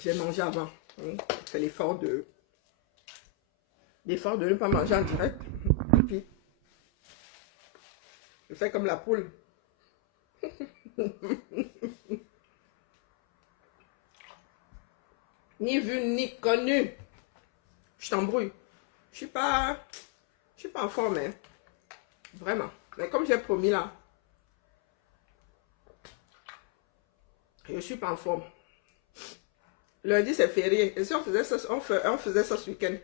J'ai mangé avant. J'ai fait l'effort de ne pas manger en direct. Et puis, je fais comme la poule. Ni vu, ni connu. Je t'embrouille. Je suis pas en forme, hein. Vraiment. Mais comme j'ai promis là, je suis pas en forme. Lundi, c'est férié. Et si on faisait ça, on faisait ça ce week-end.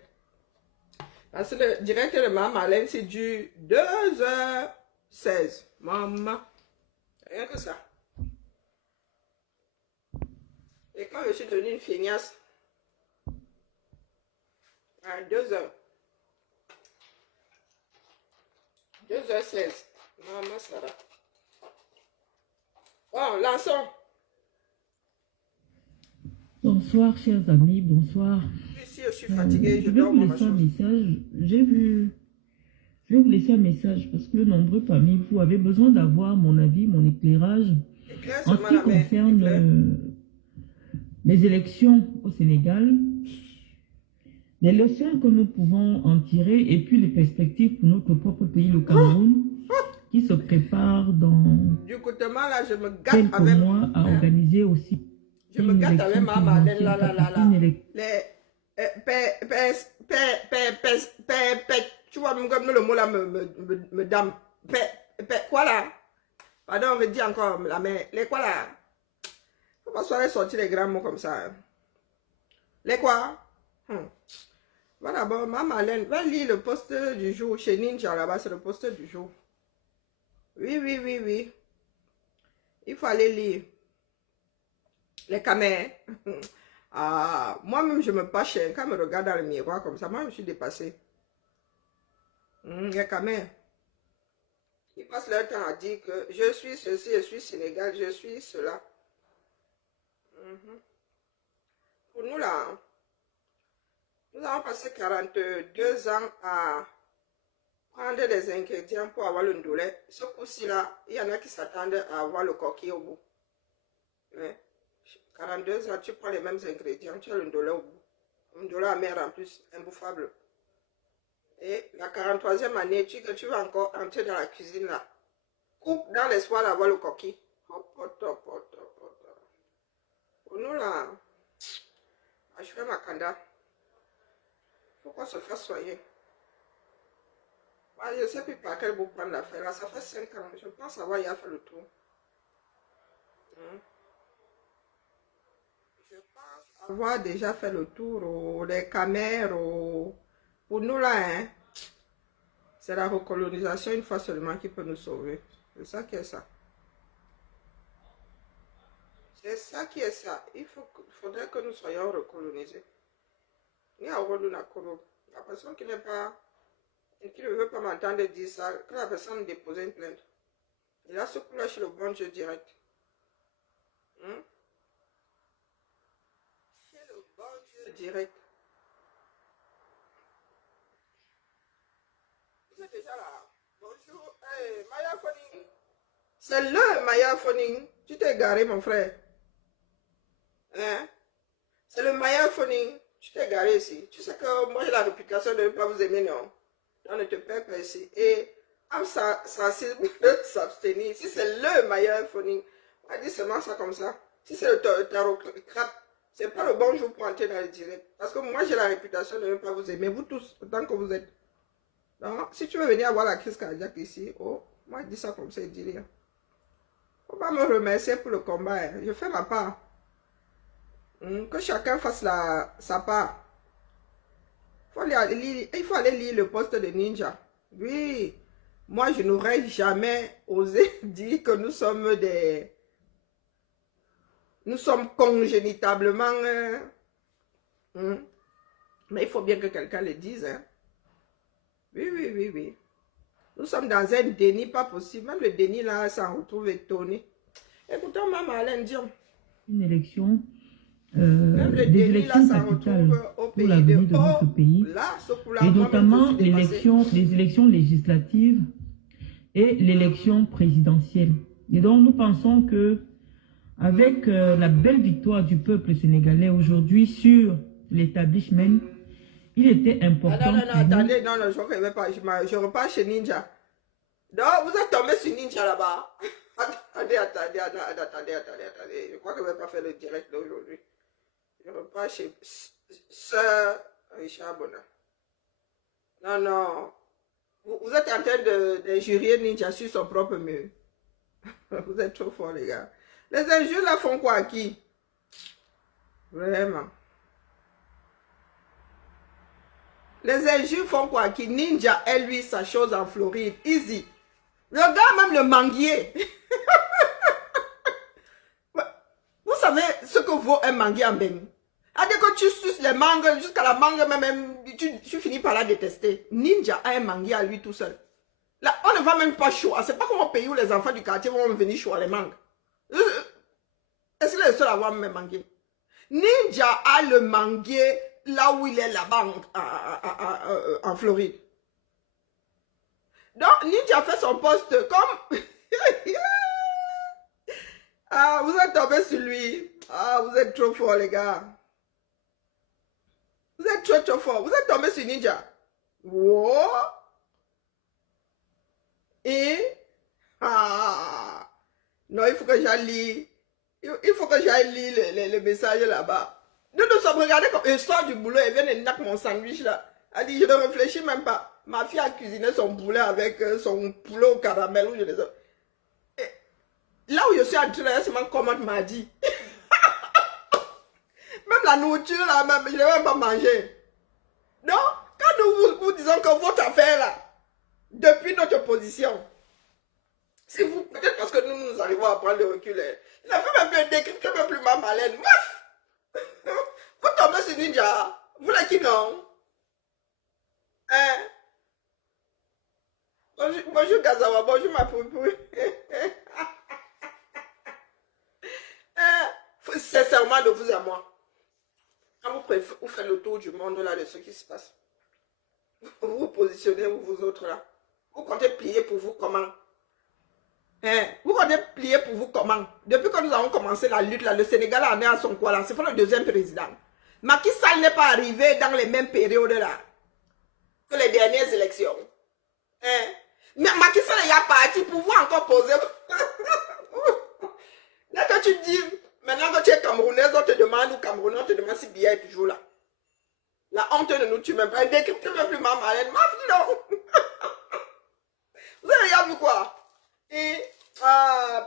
Parce que le direct de ma Marlène, c'est du 2h16. Maman. Rien que ça. Et quand je suis devenue une feignasse, à 2h. 2h16. Maman, ça va. Oh, lançons. Bonsoir, chers amis, bonsoir. Ici, je suis fatiguée, Je vais vous laisser un message. Je vais vous laisser un message parce que nombreux parmi vous avez besoin d'avoir mon avis, mon éclairage en ce qui concerne les élections au Sénégal, les leçons que nous pouvons en tirer et puis les perspectives pour notre propre pays, le Cameroun, qui se prépare dans quelques mois à organiser aussi. Je me gâte avec ma Marlène, tu vois, même comme le mot là me dame. Quoi là? Pardon, on veut dire encore la mais les quoi là? Faut pas soirée sortir les grands mots comme ça. Les quoi? Voilà, bon, ma Marlène, va lire le post du jour. Chez Ninja là-bas, c'est le post du jour. Oui. Il faut aller lire. Les caméras. Ah, moi-même, je me passe quand je me regarde dans le miroir comme ça. Moi, je me suis dépassée. Les caméras. Ils passent leur temps à dire que je suis ceci, je suis Sénégal, je suis cela. Pour nous, là, nous avons passé 42 ans à prendre des ingrédients pour avoir le ndolé. Ce coup-ci, là, il y en a qui s'attendent à avoir le coquille au bout. Ouais. 42 ans, tu prends les mêmes ingrédients, tu as le ndolé au bout. Un ndolé amer en plus, imbouffable. Et la 43e année, tu vas encore entrer dans la cuisine là. Coupe dans l'espoir d'avoir le coquille. Pour nous là, je fais ma kanda. Faut qu'on se fasse soigner. Je ne sais plus par quel bout prendre l'affaire là. Ça fait 5 ans. Je pense avoir fait le tour. Je pense avoir déjà fait le tour. Les caméras. Pour nous là, hein, c'est la recolonisation une fois seulement qui peut nous sauver. C'est ça qui est ça. C'est ça qui est ça. Il faudrait que nous soyons recolonisés. Il y a la personne qui n'est pas, qui ne veut pas m'entendre dire ça, que la personne dépose une plainte. Et là, ce coup-là, chez le bon Dieu direct. Chez le bon Dieu direct. Vous êtes déjà là. Bonjour. Hey, Maya Foning. C'est le Maya Foning. Tu t'es garé, mon frère. Hein? C'est le Maya Foning. Tu t'es garé ici. Tu sais que moi, j'ai la réputation de ne pas vous aimer, non? On ne te paie pas ici. Et I'm sensible de s'abstenir. Si c'est le Maya Foning, on va dire seulement ça comme ça. Si c'est le tarocrate, c'est pas le bon jour pour entrer dans le direct. Parce que moi, j'ai la réputation de ne pas vous aimer. Vous tous, autant que vous êtes. Donc, si tu veux venir avoir la crise cardiaque ici, oh, moi, je dis ça comme ça, il dit rien. Faut pas me remercier pour le combat. Hein. Je fais ma part. Que chacun fasse sa part. Il faut aller lire le poste de Ninja. Oui. Moi, je n'aurais jamais osé dire que nous sommes Nous sommes congénitablement... Mais il faut bien que quelqu'un le dise. Hein. Oui. Nous sommes dans un déni pas possible. Même le déni là, ça en retrouve étonné. Écoutons maman Alain Dion. Une élection, des élections capitales pour l'avenir de notre pays. Et notamment les élections législatives et l'élection présidentielle. Et donc nous pensons que avec la belle victoire du peuple sénégalais aujourd'hui sur l'établissement, il était important. Non, attendez, non, je ne vais pas, je repars chez Ninja. Non, vous êtes tombé sur Ninja là-bas. Attendez. Je crois que je ne vais pas faire le direct d'aujourd'hui. Je repars chez Sœur Richard Bona. Non. Vous êtes en train d'injurier Ninja sur son propre mur. Vous êtes trop forts, les gars. Les injures là font quoi à qui? Vraiment. Les injures font quoi à qui? Ninja et lui, sa chose en Floride. Easy. Regarde même le manguier. Vous savez ce que vaut un manguier en Bénin? Dès que tu suces les mangues, jusqu'à la mangue même, tu finis par la détester. Ninja a un manguier à lui tout seul. Là, on ne va même pas choisir. C'est pas comme au pays où les enfants du quartier vont venir choisir les mangues. Est-ce qu'il est le seul à avoir même manguier? Ninja a le manguier là où il est là-bas en Floride. Donc, Ninja fait son poste comme... Ah, vous êtes tombé sur lui. Ah, vous êtes trop fort, les gars. Vous êtes trop fort. Vous êtes tombé sur Ninja. Wow. Et... Ah. Non, il faut que j'aille lire. Il faut que j'aille lire les messages là-bas. Nous sommes regardés comme... Je sors du boulot et vient de naquer mon sandwich là. Elle dit, je ne réfléchis même pas. Ma fille a cuisiné son poulet avec son poulet au caramel. Ou je ne sais. Là où je suis entrée, c'est ma commande m'a dit. Même la nourriture, là, même, je ne vais même pas manger. Donc, quand nous vous disons que votre affaire, là, depuis notre position, si vous, peut-être parce que nous arrivons à prendre le recul, il a fait même plus un décrypte, même plus ma malène. Vous tombez sur Ninja. Vous la qui non? Hein? Bonjour Gazawa, bonjour ma poupou. Sincèrement, de vous à moi. Quand vous faites le tour du monde là de ce qui se passe, vous vous positionnez, vous autres là. Vous comptez plier pour vous comment? Hein? Vous comptez plier pour vous comment? Depuis que nous avons commencé la lutte là, le Sénégal en est à son quoi là? C'est pas le deuxième président. Macky Sall n'est pas arrivé dans les mêmes périodes là que les dernières élections. Hein? Mais Macky Sall est parti pour vous encore poser. Là que tu dis, maintenant que tu es Camerounaise, on te demande, ou Camerounais, on te demande si Biya est toujours là. La honte ne nous tue même pas. Décrypte même plus ma malène. Non. Vous avez rien vu quoi? Et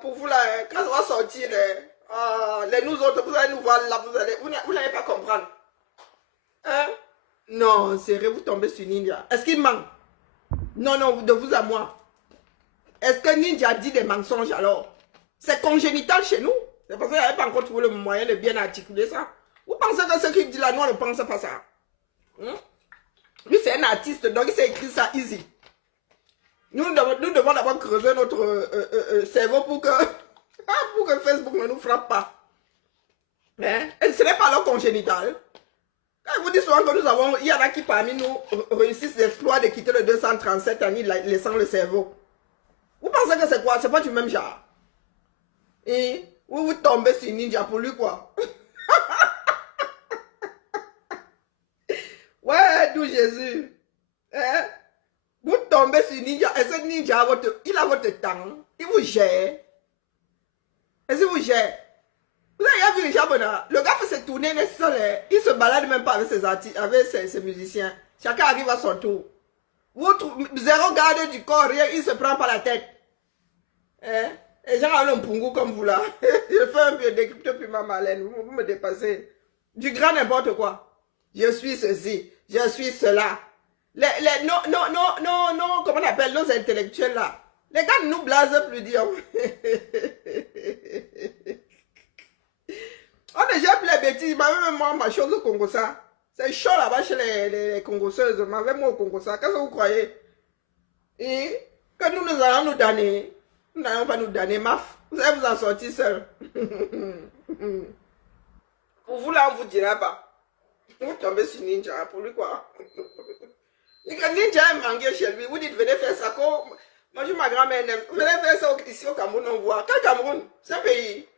pour vous là, quand ça va sortir, les nous autres, vous allez nous voir là, vous n'allez pas comprendre. Hein? Non, sérieux, vous tombez sur Ninja. Est-ce qu'il ment? Non, de vous à moi. Est-ce que Ninja dit des mensonges alors? C'est congénital chez nous. C'est parce qu'il n'avait pas encore trouvé le moyen de bien articuler ça. Vous pensez que ce qu'il dit là, nous on ne pense pas ça. Lui c'est un artiste, donc il s'est écrit ça easy. Nous devons d'abord creuser notre cerveau pour que Facebook ne nous frappe pas. Hein? Et ce n'est pas leur congénital. Quand je vous dis souvent que il y en a qui parmi nous réussissent l'exploit de quitter le 237 en y laissant le cerveau. Vous pensez que c'est quoi? C'est pas du même genre. Et vous tombez sur Ninja pour lui quoi? Ouais, d'où Jésus. Hein? Vous tombez sur Ninja. Et ce Ninja, il a votre temps. Il vous gère. Et si vous gère. Vous avez vu Richard Bona? Le gars fait ses tournées, il est seul. Il se balade même pas avec ses artistes, avec ses musiciens. Chacun arrive à son tour. Zéro garde du corps, rien, il se prend pas la tête. Hein? Les gens ont un pungu comme vous là. Je fais un peu décrypte puis ma malène. Vous me dépassez. Du grand n'importe quoi. Je suis ceci. Je suis cela. Non, comment on appelle nos intellectuels là? Les gars ne nous blasent plus, disons. On ne gère plus les bêtises. Même moi, ma chose au Congo ça. C'est chaud là-bas chez les Congoseuses. Même moi au Congo ça. Qu'est-ce que vous croyez? Et que nous allons nous donner. Nous n'allons pas nous donner, maf. Vous allez vous en sortir seul. Pour vous, là, on ne vous dira pas. Vous tombez sur Ninja. Pour lui, quoi? Ninja est mangué chez lui. Vous dites, venez faire ça. Moi, je ma grand-mère. Venez faire ça ici au Cameroun, on voit. Quel Cameroun? C'est un pays.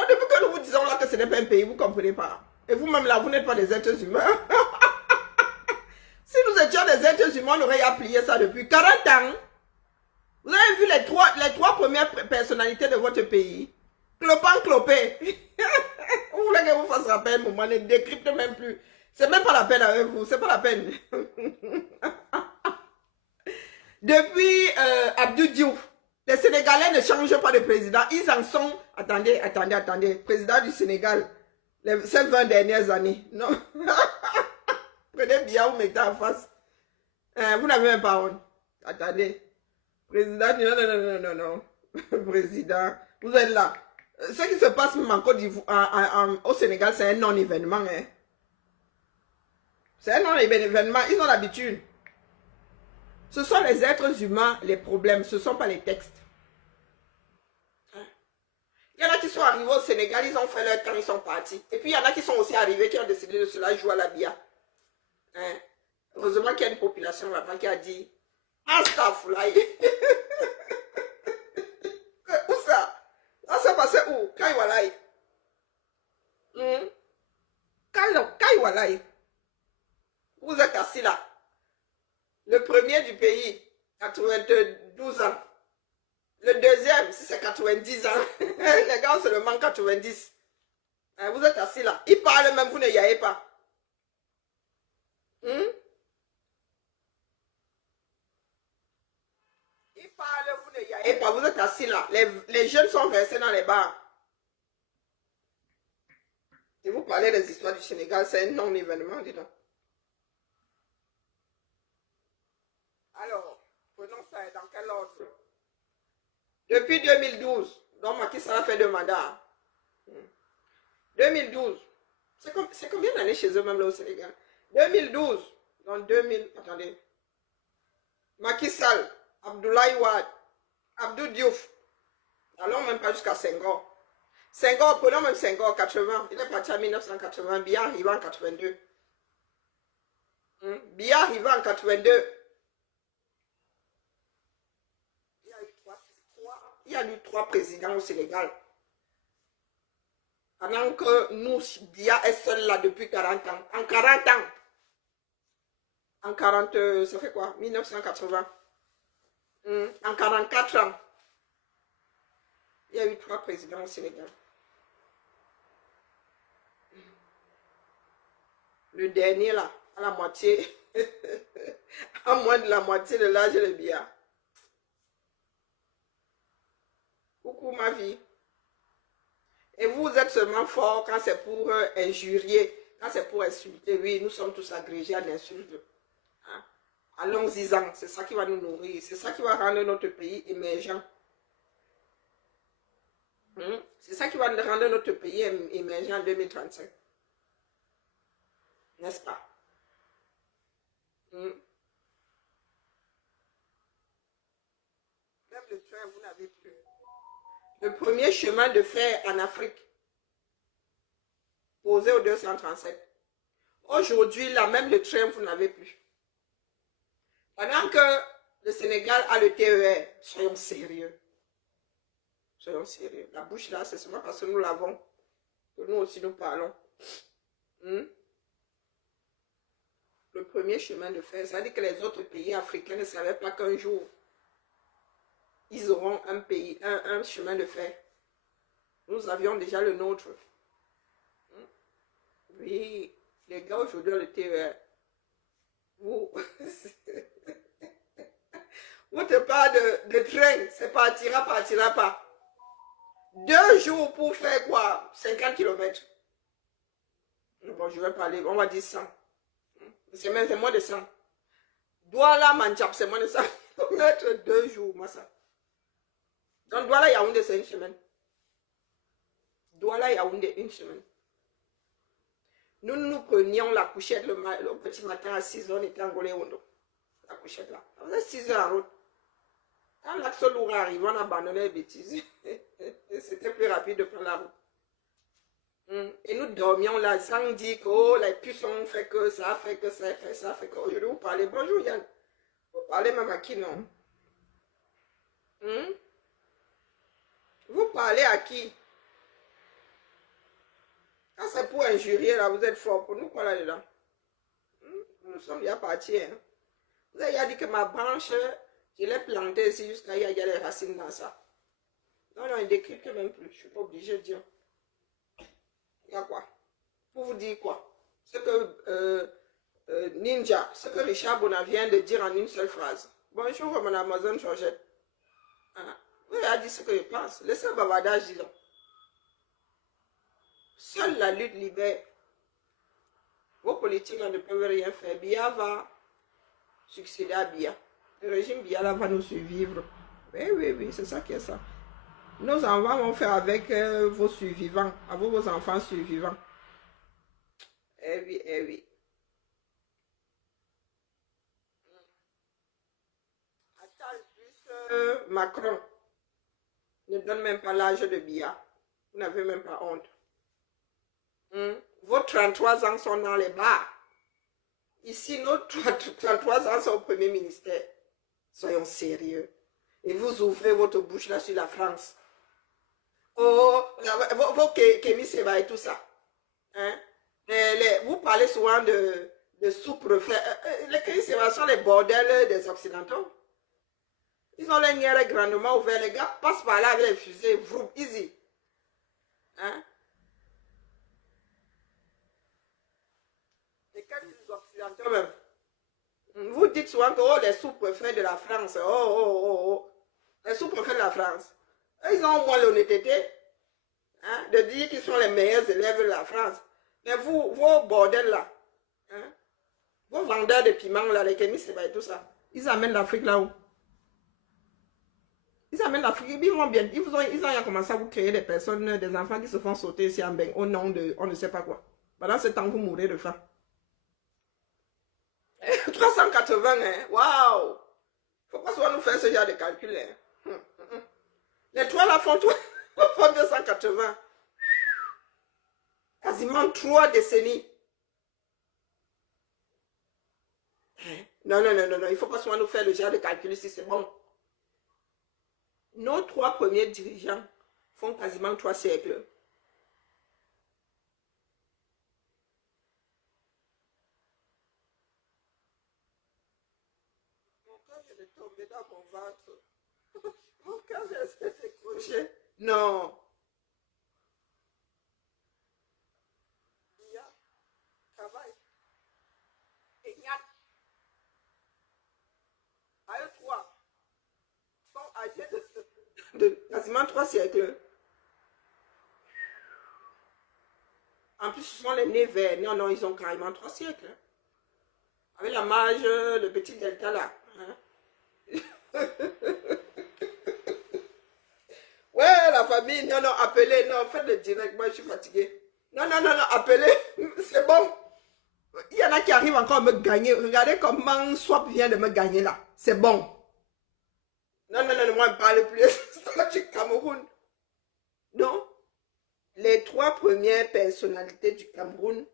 Donc, depuis que nous vous disons là que ce n'est pas un pays, vous ne comprenez pas. Et vous-même là, vous n'êtes pas des êtres humains. Si nous étions des êtres humains, on aurait appliqué ça depuis 40 ans. Vous avez vu les trois premières personnalités de votre pays. Clopin, clopé. Vous voulez que vous fasse rappel, moment, ne décrypte même plus. C'est même pas la peine avec vous, c'est pas la peine. Depuis Abdou Diouf, les Sénégalais ne changent pas de président. Ils en sont, attendez, président du Sénégal, ces 20 dernières années. Non. Prenez bien, vous mettez en face. Vous n'avez même pas honte. Attendez. Président, non. Président, vous êtes là. Ce qui se passe même en Côte d'Ivoire, au Sénégal, c'est un non-événement. Hein. C'est un non-événement. Ils ont l'habitude. Ce sont les êtres humains, les problèmes. Ce ne sont pas les textes. Il y en a qui sont arrivés au Sénégal, ils ont fait leur temps, ils sont partis. Et puis il y en a qui sont aussi arrivés, qui ont décidé de cela jouer à la bia. Hein? Heureusement qu'il y a une population là-bas qui a dit Astafoulaye. Où ça? Ça s'est passé où? Kaiwalaï. Kaiwalaï. Vous êtes assis là. Le premier du pays, 92 ans. Le deuxième, si c'est 90 ans. Les gars ont seulement 90. Hein, vous êtes assis là. Ils parlent même, vous ne y allez pas. Ils parlent, vous ne y allez pas. Vous êtes assis là. Les jeunes sont versés dans les bars. Et vous parlez des histoires du Sénégal, c'est un non-événement, dis donc. Alors, prenons ça dans quel ordre? Depuis 2012, donc Macky Sall a fait 2 mandats. 2012, c'est combien d'années chez eux même là au Sénégal? 2012, donc 2000, attendez. Macky Sall, Abdoulaye Wade, Abdou Diouf, allons même pas jusqu'à Senghor. Senghor, prenons même Senghor, 80, il est parti en 1980, Biya arrivé en 82. Biya arrivé en 82. Il y a eu 3 présidents au Sénégal. Pendant que nous, Biya est seul là depuis 40 ans. En 40 ans. En 40, ça fait quoi? 1980. En 44 ans. Il y a eu 3 présidents au Sénégal. Le dernier là, à la moitié, à moins de la moitié de l'âge de Biya. Coucou ma vie. Et vous êtes seulement fort quand c'est pour injurier, quand c'est pour insulter. Oui, nous sommes tous agrégés à l'insulte. Hein? Allons-y-en, c'est ça qui va nous nourrir. C'est ça qui va rendre notre pays émergent. C'est ça qui va rendre notre pays émergent en 2035. N'est-ce pas? Même le train, vous n'avez plus. Le premier chemin de fer en Afrique, posé au 237. Aujourd'hui, là, même le train, vous n'avez plus. Pendant que le Sénégal a le TER, soyons sérieux. Soyons sérieux. La bouche là, c'est seulement parce que nous l'avons que nous aussi nous parlons. Le premier chemin de fer, ça veut dire que les autres pays africains ne savaient pas qu'un jour, ils auront un pays, un chemin de fer. Nous avions déjà le nôtre. Oui, les gars aujourd'hui ont le TER. Vous, vous te parlez de train, c'est partira pas. 2 jours pour faire quoi? 50 km. Bon, je vais parler, on va dire 100. C'est moins de 100. Douala Manchap, c'est moins de 100 km, 2 jours, moi ça. Donc Douala Yaoundé, c'est 1 semaine. Douala Yaoundé, 1 semaine. Nous prenions la couchette le petit matin à 6 h, on était en Goléondo. La couchette là. On faisait 6 h en route. Quand l'axe lourd arrive, on abandonnait les bêtises. C'était plus rapide de prendre la route. Et nous dormions là sans dire que oh, les puces ont fait que ça, fait que ça, fait ça, fait que. Aujourd'hui, vous parlez. Bonjour Yann. Vous parlez même à qui non? Vous parlez à qui? Quand c'est pour injurier, là, vous êtes fort. Pour nous, quoi, là-dedans? Nous sommes déjà partis. Hein. Vous avez dit que ma branche, je l'ai plantée ici jusqu'à il y a des racines dans ça. Non, non, il décrit que même plus. Je ne suis pas obligée de dire. Il y a quoi? Pour vous dire quoi? Ce que Ninja, ce que Richard Bona vient de dire en une seule phrase. Bonjour, mon Amazon Georgette. Hein? Vous avez dit ce que je pense. Laissez le bavardage, disons. Seule la lutte libère. Vos politiques ne peuvent rien faire. Biya va succéder à Biya. Le régime Biya là va nous survivre. Oui, oui, oui, c'est ça qui est ça. Nos enfants vont faire avec vos survivants, avec vos enfants survivants. Eh oui, eh oui. Attends, plus Macron ne donne même pas l'âge de Biya. Vous n'avez même pas honte. Vos 33 ans sont dans les bars. Ici, nos 33 ans sont au premier ministère. Soyons sérieux. Et vous ouvrez votre bouche là sur la France. Oh, vos Kémy Seba et tout ça. Hein? Vous parlez souvent de sous-préfets. Les Kémy Seba sont les bordels des Occidentaux. Ils ont les nières grandement ouverts. Les gars passent par là avec les fusées. Vroom, easy. Hein? Les cas des Occidentaux même. Vous dites souvent que oh, les sous-préfets de la France. Les sous-préfets de la France. Ils ont au moins l'honnêteté de dire qu'ils sont les meilleurs élèves de la France. Mais vous, vos bordels là, hein, vos vendeurs de piments là, les Kémy Seba et tout ça, ils amènent l'Afrique là-haut. Ils amènent l'Afrique, ils vont bien, ils ont commencé à vous créer des personnes, des enfants qui se font sauter ici en bain au nom de on ne sait pas quoi. Pendant ce temps, vous mourrez de faim. 380, hein, waouh! Faut pas souvent nous faire ce genre de calcul. Hein. Les trois là font 280. Quasiment 3 décennies. Non, non, non, non, non, il ne faut pas souvent nous faire le genre de calcul ici, c'est bon. Nos 3 premiers dirigeants font quasiment 3 siècles. Mon cœur vient de tomber dans mon ventre. Mon cœur vient de se décrocher. Non. Il y a travail. Et il y a à eux 3 sont âgés de quasiment 3 siècles. En plus, ce sont les nez verts. Non, non, ils ont carrément 3 siècles. Hein. Avec la marge, le petit delta là. Hein. Ouais, la famille, non, non, appelez, non, faites le direct, moi je suis fatiguée. Non, non, non, non, appelez, c'est bon. Il y en a qui arrivent encore à me gagner. Regardez comment Swap vient de me gagner là. C'est bon. Non, non, non, moi je ne parle plus du Cameroun. Non. Les 3 premières personnalités du Cameroun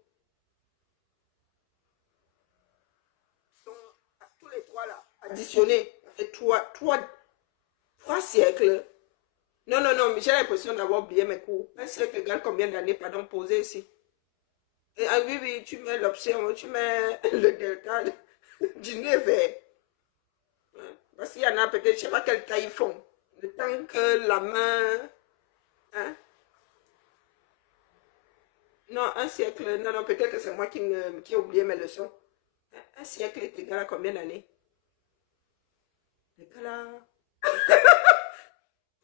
sont tous les 3 là, additionnés. Ça fait 3 siècles. Non, non, non, j'ai l'impression d'avoir oublié mes cours. Un siècle égale combien d'années, pardon, posé ici. Et, ah oui, oui, tu mets l'option, tu mets le delta du nez vert. Parce qu'il y en a peut-être, je ne sais pas quelle taille ils font. Le temps que la main... Hein? Non, un siècle, non, non, peut-être que c'est moi qui ai oublié mes leçons. Un siècle est égal à combien d'années? Égal à...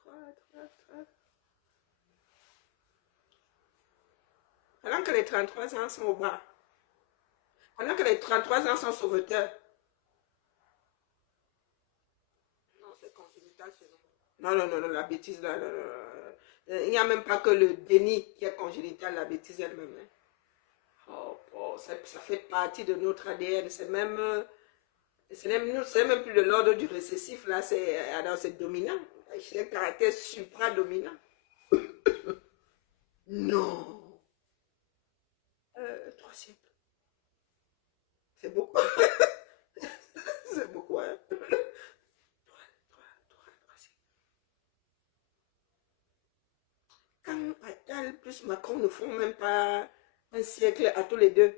3. Pendant que les 33 ans sont au bas. Pendant que les 33 ans sont sauveteurs. Non, c'est congénital chez nous. Non, non, non, non, la bêtise là, non, non, non. Il n'y a même pas que le déni qui est congénital, la bêtise elle-même. Hein. Oh, ça fait partie de notre ADN. C'est même plus de l'ordre du récessif, là, c'est dominant. C'est un caractère supra-dominant. Non. 3 siècles. C'est beaucoup. C'est beaucoup, hein. 3 siècles. Quand Attal plus plus, Macron ne font même pas un siècle à tous les deux.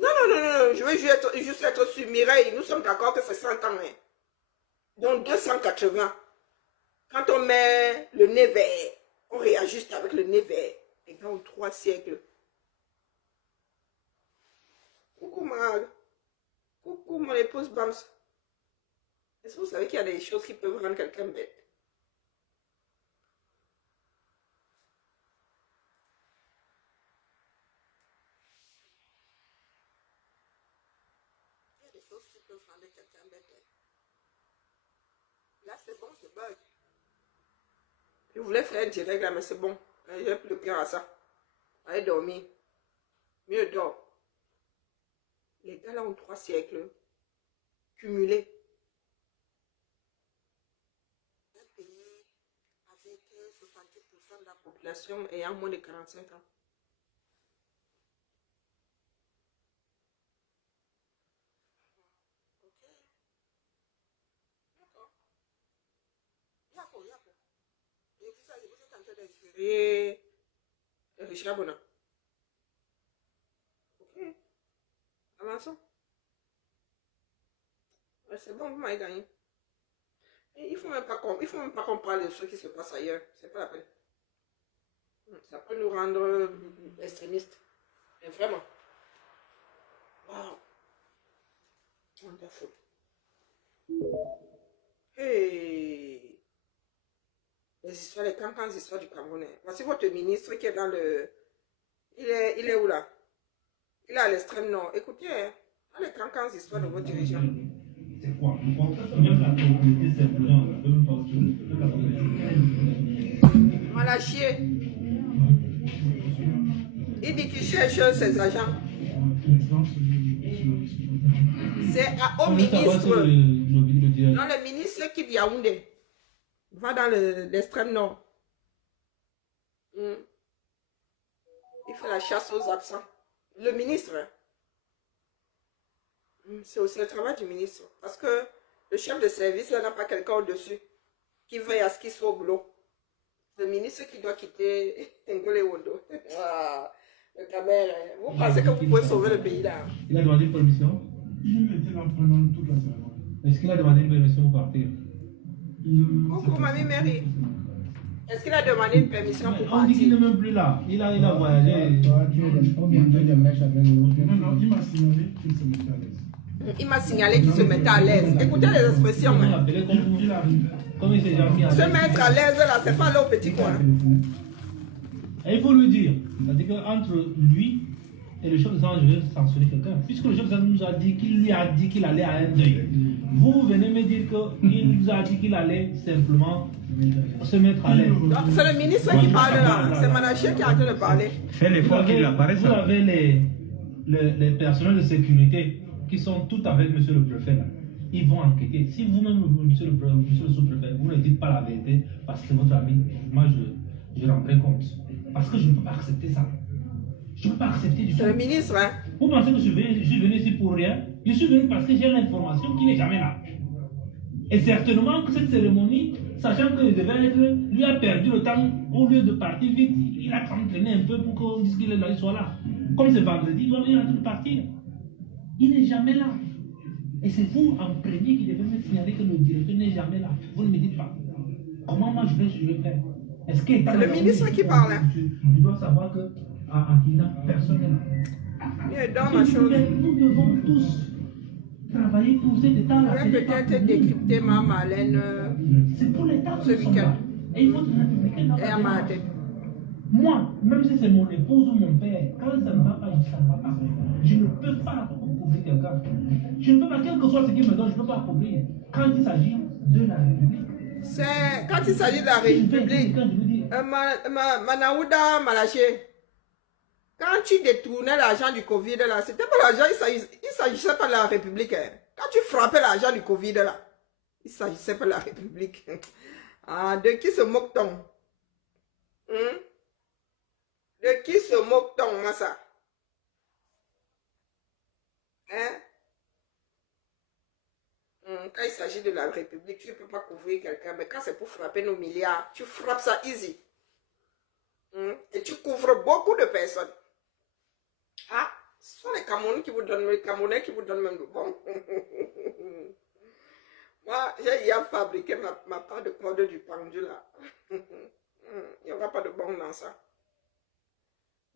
Non, non, non, non, je veux juste être sur Mireille. Nous sommes d'accord que c'est 100 ans. Hein. Donc 280. Quand on met le nez vert, on réajuste avec le nez vert. Et dans 3 siècles. Coucou, coucou, mon épouse Bams. Est-ce que vous savez qu'il y a des choses qui peuvent rendre quelqu'un bête? Il y a des choses qui peuvent rendre quelqu'un bête. Là, c'est bon, je bug. Je voulais faire un direct là, mais c'est bon. J'ai plus de cœur à ça. Allez dormir. Mieux dors. Les gars là ont 3 siècles cumulés. Un pays avec 70% de la population ayant moins de 45 ans. Ok. D'accord. Yako. Et vous savez, vous êtes en train d'insérer Richard Bona. Ok. Avançons. C'est bon, vous m'avez gagné. Et il faut même pas qu'on parle de ce qui se passe ailleurs. C'est pas la peine. Ça peut nous rendre extrémistes. Mais vraiment. Wow. Wonderful. Hey. Les histoires, les campagnes histoires du Camerounais. Voici votre ministre qui est dans le... Il est où là? Il est à l'extrême nord. Écoutez, hein, dans les campagnes histoires de vos dirigeants. C'est quoi? Même la propriété, c'est blanc. Malachier. Il dit qu'il cherche ses agents. C'est au ministre. Non, le ministre qui vient Yaoundé. Va dans l'extrême nord. Il fait la chasse aux absents. Le ministre. C'est aussi le travail du ministre. Parce que le chef de service n'a pas quelqu'un au-dessus qui veille à ce qu'il soit au boulot. Le ministre qui doit quitter Ngolé Wondo. Le Camer, vous pensez que vous pouvez sauver le pays là? Il a demandé une permission? Il était là pendant toute la cérémonie. Est-ce qu'il a demandé une permission pour partir? Coucou, mamie Mary. Est-ce qu'il a demandé une permission pour On dit qu'il partir? n'est même plus là. Il a voyagé. Non, il m'a signalé qu'il se mettait à l'aise. Il m'a signalé qu'il se mettait à l'aise. Écoutez les expressions. On Hein. l'appelait Il arrivait. comme il s'est déjà mis à Se l'aise. mettre à l'aise là, c'est pas aller au petit coin. Et il faut lui dire. C'est-à-dire qu'entre lui et le chef de sang, je vais sanctionner quelqu'un. Puisque le chef de sang nous a dit qu'il lui a dit qu'il allait à un deuil. Vous venez me dire qu'il nous a dit qu'il allait simplement se mettre à l'aise. C'est le ministre qui parle là. C'est Manaché qui est en train de parler. Fais l'effort qu'il apparaisse. Vous avez les personnels de sécurité qui sont tout avec monsieur le préfet là. Ils vont enquêter. Si vous-même, monsieur le sous-préfet, vous ne dites pas la vérité parce que c'est votre ami, moi je rendrai compte. Parce que je ne peux pas accepter ça. Je ne peux pas accepter du tout. C'est le ministre, hein. Vous pensez que je suis venu ici pour rien? Je suis venu parce que j'ai l'information qui n'est jamais là. Et certainement que cette cérémonie, sachant qu'il devait être, lui a perdu le temps, au lieu de partir vite, il a entraîné un peu pour qu'on dise qu'il est là, il soit là. Comme c'est vendredi, il est en train de partir. Il n'est jamais là. Et c'est vous en premier qui devez me signaler que le directeur n'est jamais là. Vous ne me dites pas. Comment moi je vais faire? Est-ce que C'est le ministre qui parle. Hein. Je dois savoir que à Kina, personne n'est là. Il est dans ma chose. Nous devons tous travailler pour cet État-là. Je vais peut-être décrypter ma Marlène C'est pour l'État ce week-end. Et il faut que républicain et à ma tête. Moi, même si c'est mon épouse ou mon père, quand ça ne va pas, ça ne va pas. Je ne peux pas couvrir quelqu'un. Je ne peux pas, quel que soit ce qu'il me donne, je ne peux pas couvrir. Quand il s'agit de la République. C'est quand il s'agit de la République. Manaouda Malaché. Quand tu détournais l'argent du Covid là, c'était pas l'argent, il s'agissait pas de la République. Hein. Quand tu frappais l'argent du Covid là, il s'agissait pas de la République. Ah, de qui se moque-t-on? De qui se moque-t-on, Massa? Hein? quand il s'agit de la République, tu ne peux pas couvrir quelqu'un. Mais quand c'est pour frapper nos milliards, tu frappes ça easy. Et tu couvres beaucoup de personnes. Ah, ce sont les Camerounais qui vous donnent même le bon. Moi, j'ai hier fabriqué ma part de corde du pendu là. Il n'y aura pas de bon dans ça.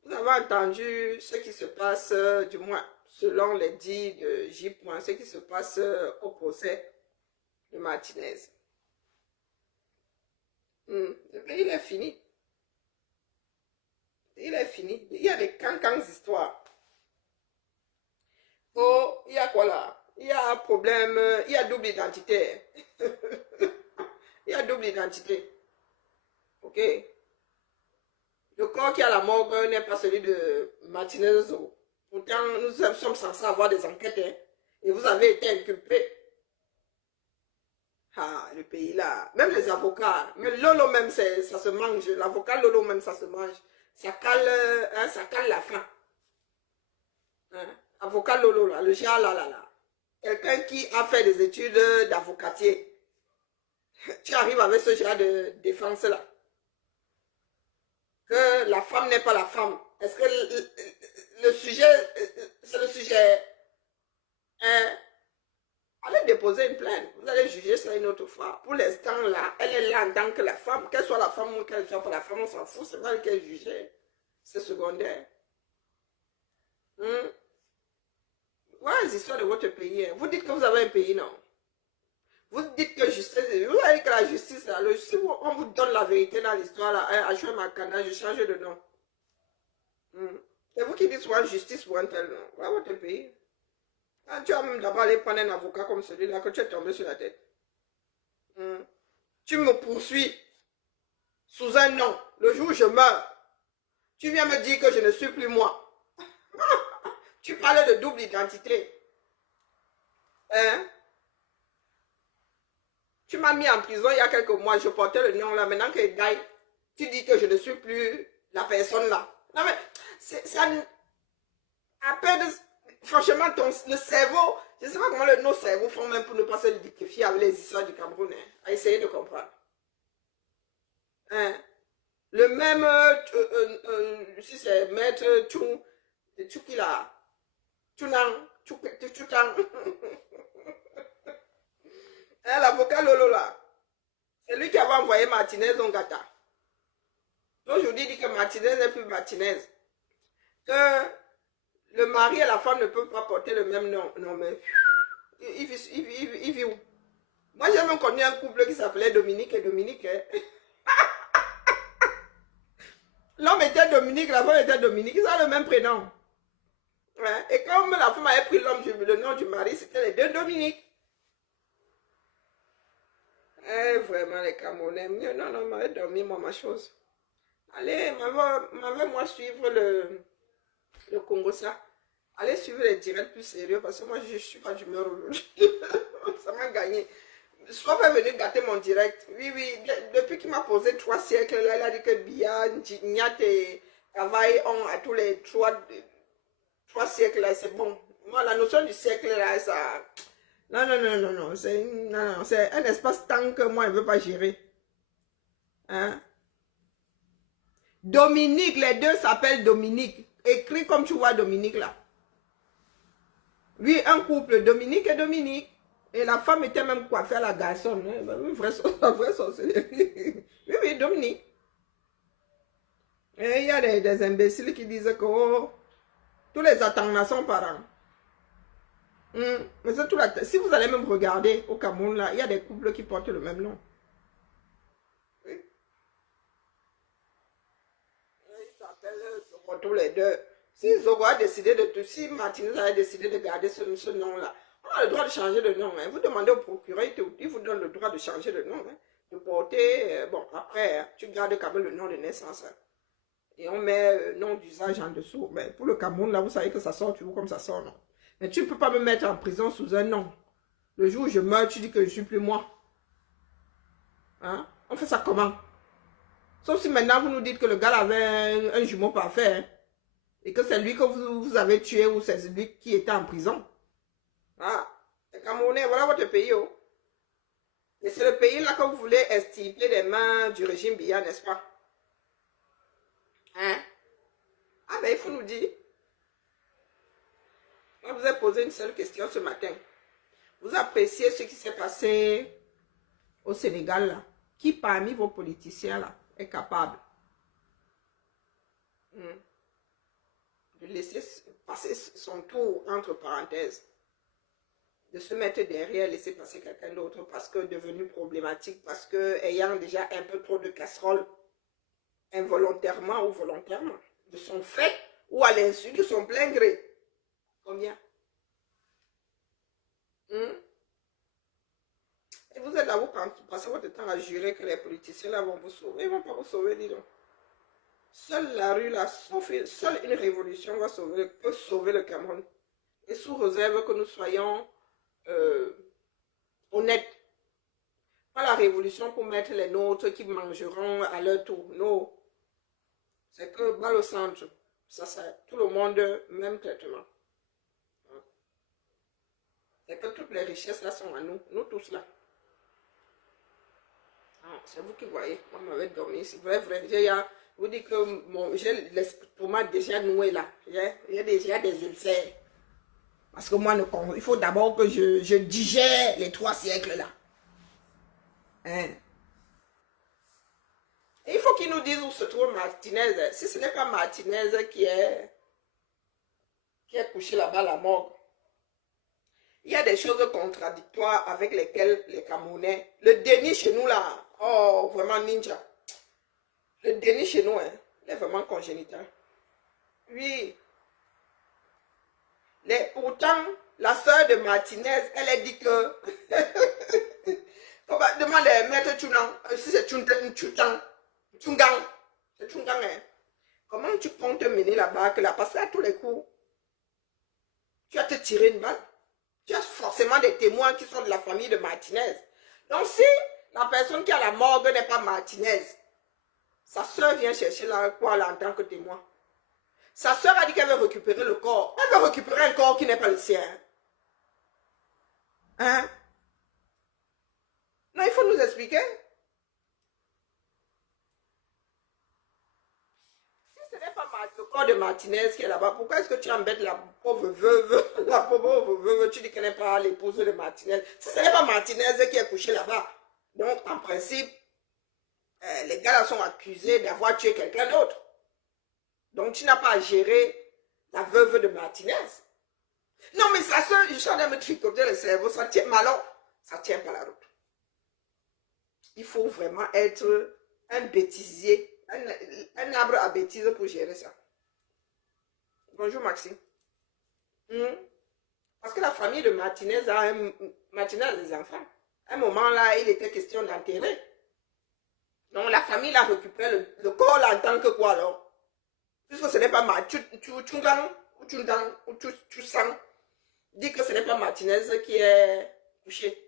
Vous avez entendu ce qui se passe, du moins selon les dits de J. Ce qui se passe au procès de Martinez. Le pays, il est fini. Il est fini. Il y a des cancans histoires. Oh, il y a quoi là? Il y a un problème, il y a double identité. Il y a double identité. Ok? Le corps qui est à la morgue n'est pas celui de Martinez. Pourtant, nous sommes censés avoir des enquêtes. Hein, et vous avez été inculpé. Ah, le pays là. Même les avocats. Mais Lolo même, ça se mange. L'avocat Lolo même, ça se mange. Ça cale la faim. Hein? Avocat Lolo là, le genre là. Quelqu'un qui a fait des études d'avocatier. Tu arrives avec ce genre de défense là. Que la femme n'est pas la femme. Est-ce que le sujet, c'est le sujet, hein? Allez déposer une plainte. Vous allez juger ça une autre fois. Pour l'instant là, elle est là en tant que la femme. Qu'elle soit la femme ou qu'elle soit pas la femme, on s'en fout. C'est pas elle qui est jugée. C'est secondaire. Voilà les histoires de votre pays. Hein. Vous dites que vous avez un pays, non? Vous dites que justice, vous avez que la justice, là, si on vous donne la vérité dans l'histoire, là, à jouer ma canne, je change de nom. C'est vous qui dites soit justice ou un tel nom. Voilà votre pays. Quand tu vas même d'abord aller prendre un avocat comme celui-là, que tu es tombé sur la tête. Tu me poursuis sous un nom. Le jour où je meurs, tu viens me dire que je ne suis plus moi. Tu parlais de double identité. Hein? Tu m'as mis en prison il y a quelques mois, je portais le nom là. Maintenant que Gaï, tu dis que je ne suis plus la personne là. Non mais, c'est à peine, franchement, le cerveau, je ne sais pas comment nos cerveaux font même pour ne pas se liquéfier avec les histoires du Cameroun. Hein, à essayer de comprendre. Hein? Le même, si c'est maître Tchouki là, Tchoutang. L'avocat Lolo là, c'est lui qui avait envoyé Martinez en gata. Aujourd'hui, il dit que Martinez n'est plus Martinez. Que le mari et la femme ne peuvent pas porter le même nom. Non, mais il vit où? Moi, j'ai même connu un couple qui s'appelait Dominique et Dominique. Hein. L'homme était Dominique, la femme était Dominique. Ils ont le même prénom. Ouais. Et comme la femme avait pris le nom du mari, c'était les deux Dominique. Vraiment, les Camerounais. Non, m'avait dormi, moi, ma chose. Allez, m'avait moi suivre le Congo, ça. Allez suivre les directs plus sérieux, parce que moi, je ne suis pas d'humeur aujourd'hui. Ça m'a gagné. Soit pas venu gâter mon direct. Oui, depuis qu'il m'a posé 3 siècles, là, il a dit que Bia, Niat et Kavaï ont à tous les 3 siècles, là, c'est bon. Moi, la notion du siècle, là, ça... Non. C'est un espace-temps que moi, je ne veux pas gérer. Hein? Dominique, les deux s'appellent Dominique. Écris comme tu vois Dominique, là. Lui, un couple, Dominique et Dominique. Et la femme était même coiffée à la garçonne. Hein? Une vraie sorcellerie. Oui, Dominique. Et il y a des imbéciles qui disent que oh, tous les attendants sont parents. Mais c'est tout si vous allez même regarder au Cameroun, là, il y a des couples qui portent le même nom. Oui. Ils s'appellent tous les deux. Si Zogo a décidé si Martinez a décidé de garder ce nom-là, on a le droit de changer de nom. Hein. Vous demandez au procureur, il vous donne le droit de changer de nom. Hein. De porter, bon, après, tu gardes quand même le nom de naissance. Hein. Et on met nom d'usage en dessous. Mais pour le Cameroun, là, vous savez que ça sort toujours comme ça sort, non? Mais tu ne peux pas me mettre en prison sous un nom. Le jour où je meurs, tu dis que je ne suis plus moi. Hein? On fait ça comment? Sauf si maintenant vous nous dites que le gars avait un jumeau parfait. Hein? Et que c'est lui que vous avez tué ou c'est lui qui était en prison. Ah, les Camerounais, voilà votre pays. Oh. Et c'est le pays là que vous voulez extirper des mains du régime Biya, n'est-ce pas? Hein? Ah ben il faut nous dire. Je vous ai posé une seule question ce matin. Vous appréciez ce qui s'est passé au Sénégal là? Qui parmi vos politiciens là est capable de laisser passer son tour entre parenthèses, de se mettre derrière, laisser passer quelqu'un d'autre parce que devenu problématique, parce que ayant déjà un peu trop de casserole, involontairement ou volontairement, de son fait ou à l'insu de son plein gré. Combien? Et vous êtes là, vous passez votre temps à jurer que les politiciens là vont vous sauver. Ils ne vont pas vous sauver, dis donc. Seule la rue là, seule une révolution peut sauver le Cameroun. Et sous réserve que nous soyons honnêtes. Pas la révolution pour mettre les nôtres qui mangeront à leur tour. Non. C'est que dans le centre, ça tout le monde, même traitement. C'est que toutes les richesses là sont à nous. Nous tous là. C'est vous qui voyez. Moi, je m'avais dormi ici. Vrai. Vous dites que j'ai l'estomac déjà noué là. J'ai déjà des ulcères. Parce que moi, il faut d'abord que je digère les 3 siècles là. Hein? Et il faut qu'ils nous disent où se trouve Martinez. Si ce n'est pas Martinez qui est couché là-bas à la morgue. Il y a des choses contradictoires avec lesquelles les Camerounais, le déni chez nous là, oh vraiment ninja. Le déni chez nous, hein, il est vraiment congénital. Oui. Pourtant, la soeur de Martinez, elle a dit que... Demande à Maître Tchounan, si c'est Tchoutan, Tchungang, c'est Tchungang, hein. Comment tu comptes mener là-bas, que là, parce qu'à tous les coups, tu vas te tirer une balle. Tu as forcément des témoins qui sont de la famille de Martinez. Donc si la personne qui a la morgue n'est pas Martinez, sa soeur vient chercher là, quoi là en tant que témoin. Sa soeur a dit qu'elle veut récupérer le corps. Elle veut récupérer un corps qui n'est pas le sien. Hein? Non, il faut nous expliquer. Si ce n'est pas le corps de Martinez qui est là-bas, pourquoi est-ce que tu embêtes la pauvre veuve? La pauvre veuve, tu dis qu'elle n'est pas l'épouse de Martinez. Si ce n'est pas Martinez qui est couché là-bas, donc en principe, les gars là sont accusés d'avoir tué quelqu'un d'autre. Donc tu n'as pas à gérer la veuve de Martinez. Non mais sa soeur, je suis en train de me tricoter le cerveau, ça tient, mais alors, ça ne tient pas la route. Il faut vraiment être un bêtisier, un arbre à bêtises pour gérer ça. Bonjour Maxime. Parce que la famille de Martinez Martinez a des enfants. À un moment là, il était question d'enterrer. Donc la famille a récupéré le corps là en tant que quoi alors? Puisque ce n'est pas Tchungang ou Tchundang ou Tchusang. Dit que ce n'est pas Martinez qui est couché.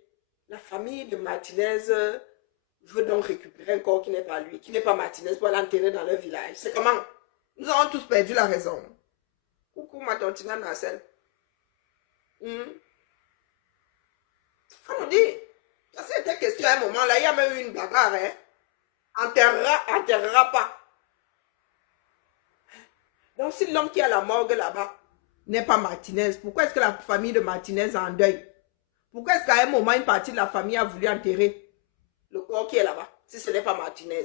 La famille de Martinez veut donc récupérer un corps qui n'est pas lui, qui n'est pas Martinez, pour l'enterrer dans leur village. C'est comment? Nous avons tous perdu la raison. Coucou ma tontina Marcel. Faut nous dire. Ça c'était question à un moment là, il y a même eu une bagarre. Hein? Enterrera pas. Donc si l'homme qui a la morgue là-bas n'est pas Martinez, pourquoi est-ce que la famille de Martinez est en deuil? Pourquoi est-ce qu'à un moment une partie de la famille a voulu enterrer le corps qui est là-bas, si ce n'est pas Martinez?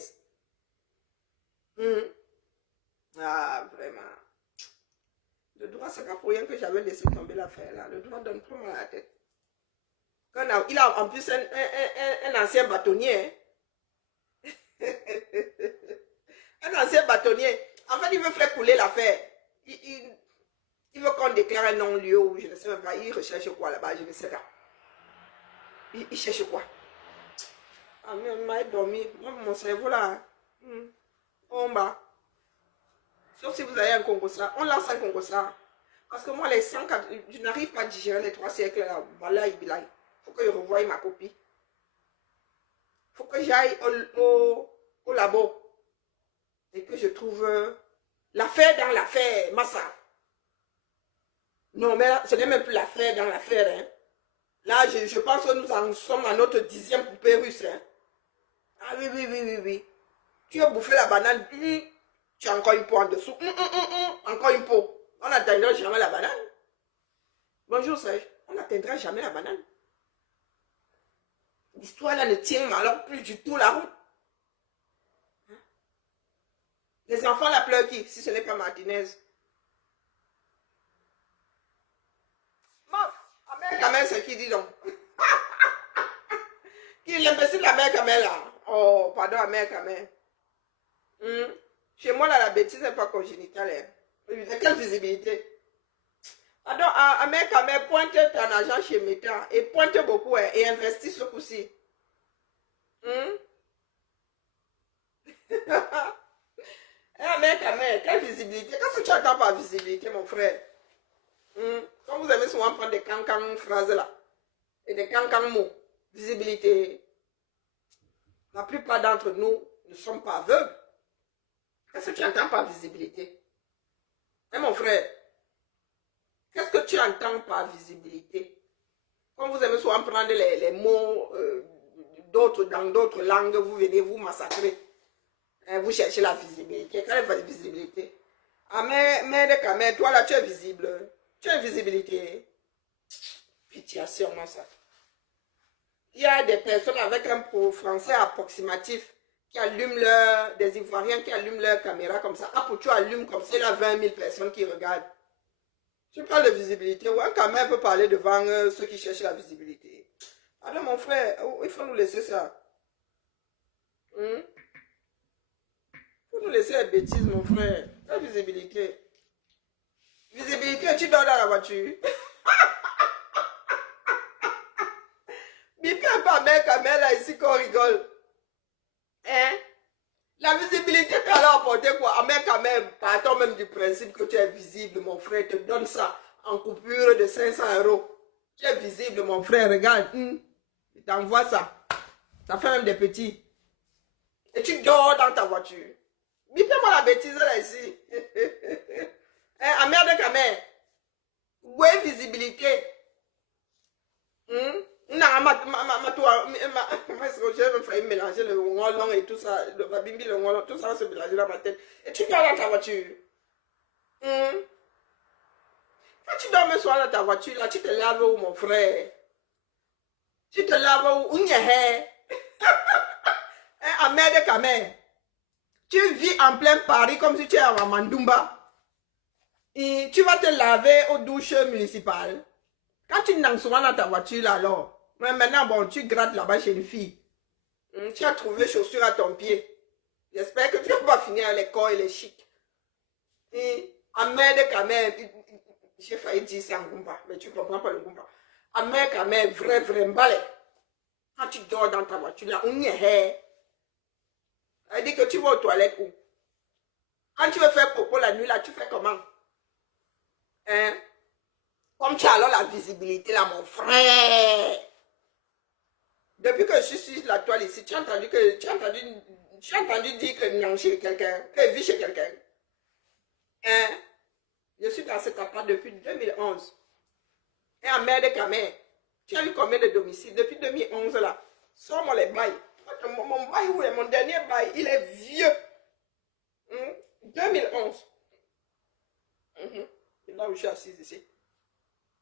Ah, vraiment. Le droit, c'est pas pour rien que j'avais laissé tomber l'affaire là. Le droit donne trop mal à la tête. Il a en plus un ancien bâtonnier. Hein? Un ancien bâtonnier. En fait, il veut faire couler l'affaire. Il veut qu'on déclare un non-lieu ou je ne sais même pas. Il recherche quoi là-bas, je ne sais pas. Il cherche quoi? Ah, mais il m'a dormi. Moi, mon cerveau là. On bat. Sauf si vous avez un concours ça. On lance un concours ça. Parce que moi, les 104, je n'arrive pas à digérer les 3 siècles là. Voilà, il faut que je revoie ma copie. Il faut que j'aille au labo. Et que je trouve l'affaire dans l'affaire, Massa. Non, mais ce n'est même plus l'affaire dans l'affaire. Hein. Là, je pense que nous en sommes à notre 10e poupée russe. Hein. Ah oui. Tu as bouffé la banane. Tu as encore une peau en dessous. Encore une peau. On n'atteindra jamais la banane. Bonjour Serge. On n'atteindra jamais la banane. L'histoire là ne tient alors plus du tout la route. Hein? Les enfants la pleurent qui? Si ce n'est pas Martinez. Kamel, c'est qui dit donc? Qui est l'imbécile de la mère Kamel là? Oh, pardon, la mère Kamel. Chez moi, là, la bêtise n'est pas congénitale. Hein. Quelle visibilité? Pardon, à mère Kamel, pointe ton argent chez Meta et pointe beaucoup hein, et investis ce coup-ci. Mère Kamel, quelle visibilité? Qu'est-ce que tu attends par visibilité, mon frère? Quand vous aimez souvent prendre des cancans phrases là, et des cancans mots, visibilité, la plupart d'entre nous ne sommes pas aveugles. Qu'est-ce que tu entends par visibilité? Mon frère, qu'est-ce que tu entends par visibilité? Quand vous aimez souvent prendre les mots dans d'autres langues, vous venez vous massacrer. Vous cherchez la visibilité. Quelle est votre visibilité? Ah mais toi là tu es visible. Tu as une visibilité. Pitié, sûrement ça. Il y a des personnes avec un français approximatif qui allument des Ivoiriens qui allument leur caméra comme ça. Ah, pour tu allumes comme ça, il y a 20 000 personnes qui regardent. Tu parles de visibilité. Ouais, quand même, peut parler devant ceux qui cherchent la visibilité. Alors, mon frère, il faut nous laisser ça. Il faut nous laisser la bêtise, mon frère. La visibilité. Visibilité, tu dors dans la voiture. Bipé pas mec, Kamel là ici qu'on rigole. Hein? La visibilité t'as là apporté quoi? Ah mec, quand même, partons même du principe que tu es visible, mon frère. Te donne ça en coupure de 500 €. Tu es visible, mon frère. Regarde. Il t'envoie ça. Ça fait même des petits. Et tu dors dans ta voiture. Bipé-moi la bêtise là ici. Ah merde quand même. Où est visibilité? Non, j'ai failli mélanger le ngolong et tout ça, le babimbi, le ngolong, tout ça se mélanger dans ma tête. Et tu dors dans ta voiture. Quand tu dors le soir dans ta voiture, là, tu te laves où, mon frère? Tu te laves où? Ah merde quand même. Tu vis en plein Paris comme si tu es à Mandumba. Et tu vas te laver aux douches municipales. Quand tu n'en sois dans ta voiture, là, alors, mais maintenant, bon, tu grattes là-bas chez une fille. Tu as trouvé chaussures à ton pied. J'espère que tu vas pas finir à l'école et les chics. Et à merde quand même, j'ai failli dire ça en Goumba, mais tu comprends pas le Goumba. À merde quand même, vrai balai. Quand tu dors dans ta voiture, là, on y est. Elle dit que tu vas aux toilettes où? Quand tu veux faire popo la nuit, là, tu fais comment? Hein? Comme tu as alors la visibilité là, mon frère. Depuis que je suis sur la toile ici, tu as entendu dire que non chez quelqu'un, que vit chez quelqu'un. Hein? Je suis dans cet appart depuis 2011. Et en merde quand même, tu as eu combien de domiciles depuis 2011 là? Sors-moi les bails. Mon bail, où est mon dernier bail? Il est vieux. 2011. C'est là où je suis assise ici.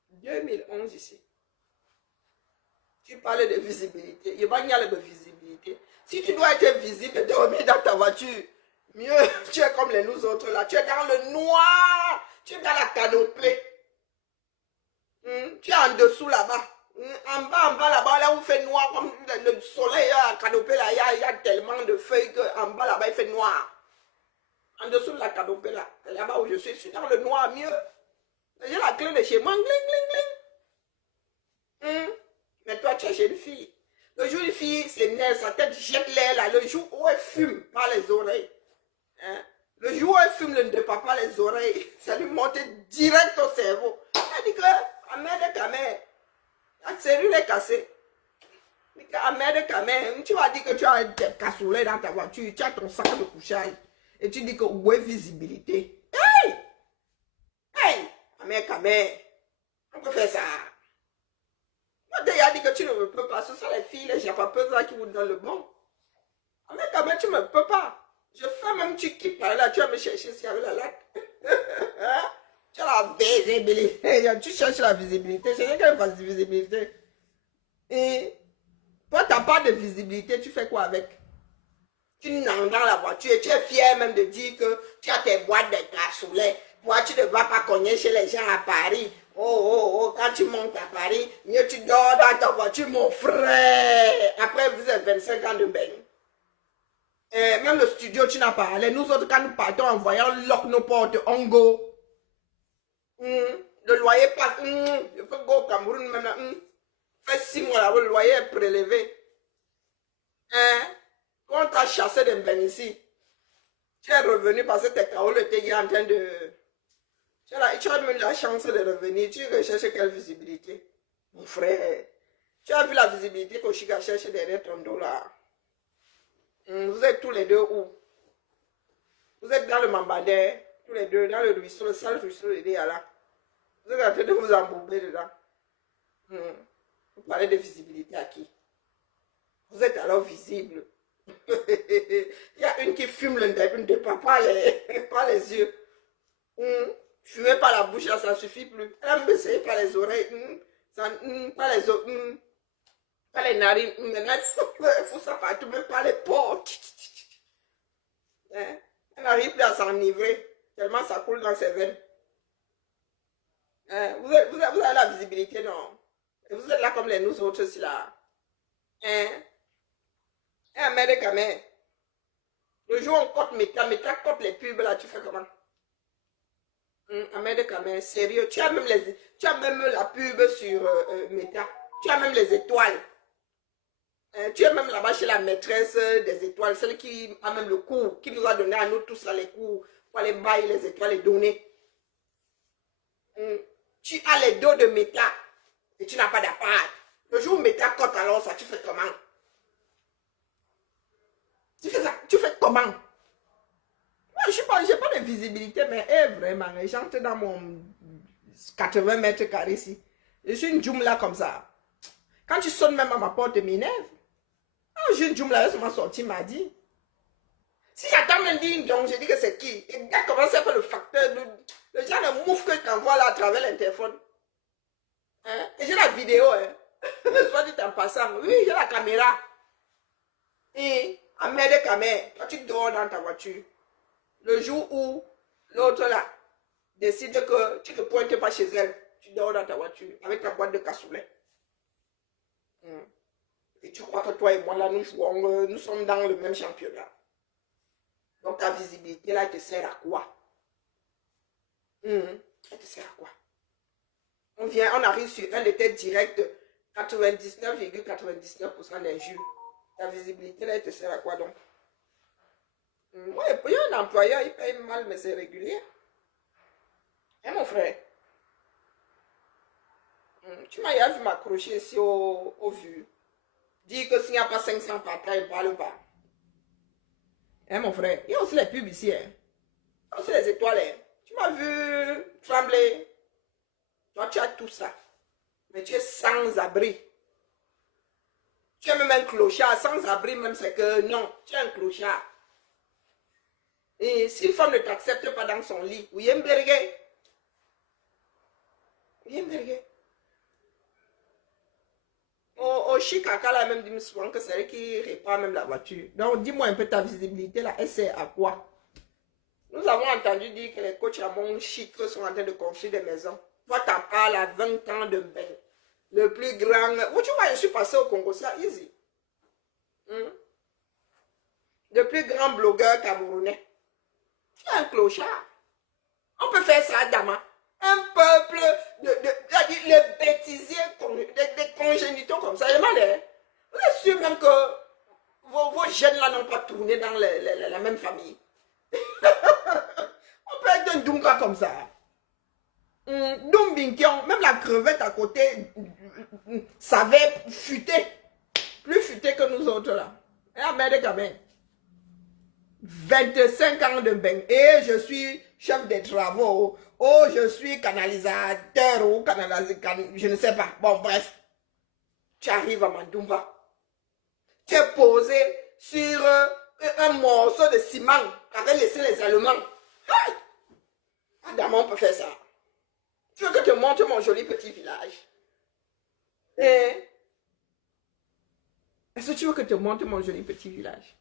2011 ici. Tu parlais de visibilité. Il va y avoir de visibilité. Si tu dois être visible et dormir dans ta voiture, mieux, tu es comme les nous autres là. Tu es dans le noir. Tu es dans la canopée. Tu es en dessous là-bas. En bas là-bas, là où il fait noir, comme le soleil à la canopée là, il y a tellement de feuilles qu'en bas là-bas, il fait noir. En dessous de la canopée là-bas où je suis dans le noir, mieux. J'ai la clé de chez moi, mais toi, tu es jeune fille. Le jour où une fille s'énerve, sa tête jette l'air là. Le jour où elle fume par les oreilles. Le jour où elle fume, ne dépend pas les oreilles. Ça lui monte direct au cerveau. Elle dit que, à merde quand même, la cellule est cassée. À merde quand même, tu vas dire que tu as des cassoulets dans ta voiture, tu as ton sac de couchage. Et tu dis que où est visibilité? Hey! Hey! Mais quand même, on peut faire ça. Il a dit que tu ne me peux pas. Ce sont les filles, les japapeuses là qui vous donnent le bon. Mais quand même, tu ne me peux pas. Je fais même, tu quittes par là, tu vas me chercher s'il y avait la latte. Tu as la visibilité. Tu cherches la visibilité. Je n'ai qu'une visibilité. Et toi, tu n'as pas de visibilité. Tu fais quoi avec? Tu n'entres dans la voiture et tu es fier même de dire que tu as tes boîtes de cassoulet. Toi, tu ne vas pas cogner chez les gens à Paris. Oh, quand tu montes à Paris, mieux tu dors dans ta voiture, mon frère. Après, vous avez 25 ans de bain. Même le studio, tu n'as pas allé. Nous autres, quand nous partons en voyant, lock nos portes, on go. Le loyer passe. Je peux go au Cameroun même là. Fait 6 mois là, le loyer est prélevé. Quand on t'a chassé de ben ici, tu es revenu parce que tes Kaolo étaient en train de... Tu as même la chance de revenir. Tu recherches quelle visibilité? Mon frère, tu as vu la visibilité qu'Oshika cherche derrière ton dos là? Vous êtes tous les deux où? Vous êtes dans le Mambadé, tous les deux, dans le ruisseau, le sale ruisseau de là. Vous êtes en train de vous embourber dedans. Vous parlez de visibilité à qui? Vous êtes alors visible. Il y a une qui fume le nez, ne pas par les yeux. Fumer par la bouche, là, ça ne suffit plus. Elle a essayé par les oreilles, par les os, par les narines. Maintenant, il faut ça partout, même par les portes. Elle n'arrive plus à s'enivrer, tellement ça coule dans ses veines. Vous avez la visibilité, non? Et vous êtes là comme les nous autres, aussi là. Merde, quand même. Le jour où on cote Meta cote les pubs là, tu fais comment? Merde, quand même, sérieux. Tu as même la pub sur Meta. Tu as même les étoiles. Tu es même là-bas chez la maîtresse des étoiles, celle qui a même le cours, qui nous a donné à nous tous là les cours pour aller bailler les étoiles et donner. Tu as les dos de Meta et tu n'as pas d'appart. Le jour où Meta cote alors ça, tu fais comment? Tu fais ça, tu fais comment? Moi, je n'ai pas de visibilité, mais vraiment, j'entre dans mon 80 mètres carrés ici. Je suis une Joumla comme ça. Quand tu sonnes même à ma porte, m'énerve. J'ai une Joumla, elle m'a sorti, m'a dit. Si j'attends même dire donc, je dis que c'est qui? Et regarde comment c'est le facteur, le genre de mouf que tu envoies là à travers l'interphone. Et j'ai la vidéo, soit dit en passant. Oui, j'ai la caméra. Et à merde caméra, toi tu dors dans ta voiture. Le jour où l'autre là décide que tu ne pointes pas chez elle, tu dors dans ta voiture avec ta boîte de cassoulet. Et tu crois que toi et moi là, nous jouons, nous sommes dans le même championnat. Donc ta visibilité là, elle te sert à quoi? Elle te sert à quoi? On arrive sur un de tes directs, 99,99% d'injures. Ta visibilité là, elle te sert à quoi donc? Moi, il y a un employeur, il paye mal, mais c'est régulier. Mon frère, tu m'as vu m'accrocher ici au vu. Dire que s'il n'y a pas 500 par cas, il ne parle pas. Mon frère, il y a aussi les pubs ici. Il y a aussi les étoiles. Tu m'as vu trembler. Toi, tu as tout ça. Mais tu es sans abri. Tu es même un clochard. Sans abri, même c'est que non, tu es un clochard. Et si une femme ne t'accepte pas dans son lit, oui, Mberge. Oui, Mberge. Au Chikaka, là, même dit souvent que c'est elle qui répare même la voiture. Donc, dis-moi un peu ta visibilité, là, elle sert à quoi? Nous avons entendu dire que les coachs à mon chic sont en train de construire des maisons. Toi, tu parles à 20 ans de bain. Le plus grand... Où tu vois, je suis passé au Congo, ça, easy. Le plus grand blogueur camerounais. Tu es un clochard. On peut faire ça à Dama. Un peuple les bêtisiers, des congénitaux comme ça. Vous êtes sûr même que vos jeunes là n'ont pas tourné dans la même famille. On peut être un Dunga comme ça. Dumbinkion, même la crevette à côté savait futer. Plus futer que nous autres là. Et à merde quand même. 25 ans de bain. Et je suis chef des travaux. Oh, je suis canalisateur ou canalisateur. Je ne sais pas. Bon, bref. Tu arrives à Mandumba. Tu es posé sur un morceau de ciment qu'avaient laissé les Allemands. Hey! Adamant peut faire ça. Tu veux que je te montre mon joli petit village? Est-ce que tu veux que je te montre mon joli petit village?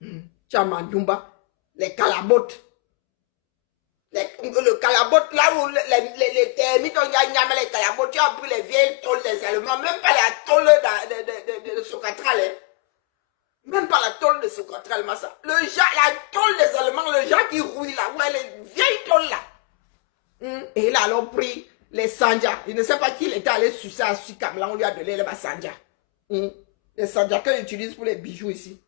Tu as Mandumba, les calabotes. Le calabote, là où les termites ont gagné les calabotes, tu as pris les vieilles tôles des Allemands, même pas la tôle de Socatral. Hein. Même pas la tôle de Socatral, Massa. La tôle des Allemands, le gens qui rouillent là, ouais, les vieilles tôles là. Et il a alors pris les Sandja. Je ne sais pas qui il était allé sucer à Sucam, là on lui a donné les Sandja. Les Sandja qu'on utilise pour les bijoux ici.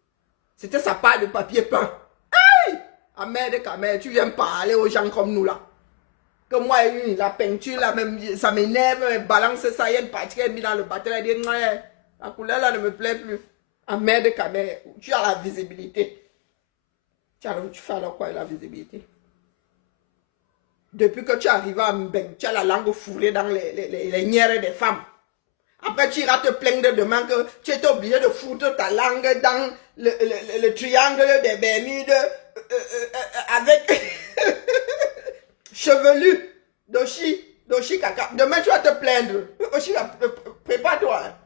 C'était sa part de papier peint. Hey! Amère de Camère, tu viens parler aux gens comme nous là. Que moi, la peinture là, même, ça m'énerve, balance ça, il y a une partie qui est mise dans le bâton, elle dit, la couleur là ne me plaît plus. Amère de Camère, tu as la visibilité. Tu fais alors quoi la visibilité? Depuis que tu arrives à Mbeng, tu as la langue fourrée dans les nières des femmes. Après, tu iras te plaindre demain que tu étais obligé de foutre ta langue dans le triangle des Bermudes avec chevelu d'Oshi Kaka. Demain, tu vas te plaindre. Oshi, prépare-toi. Hein.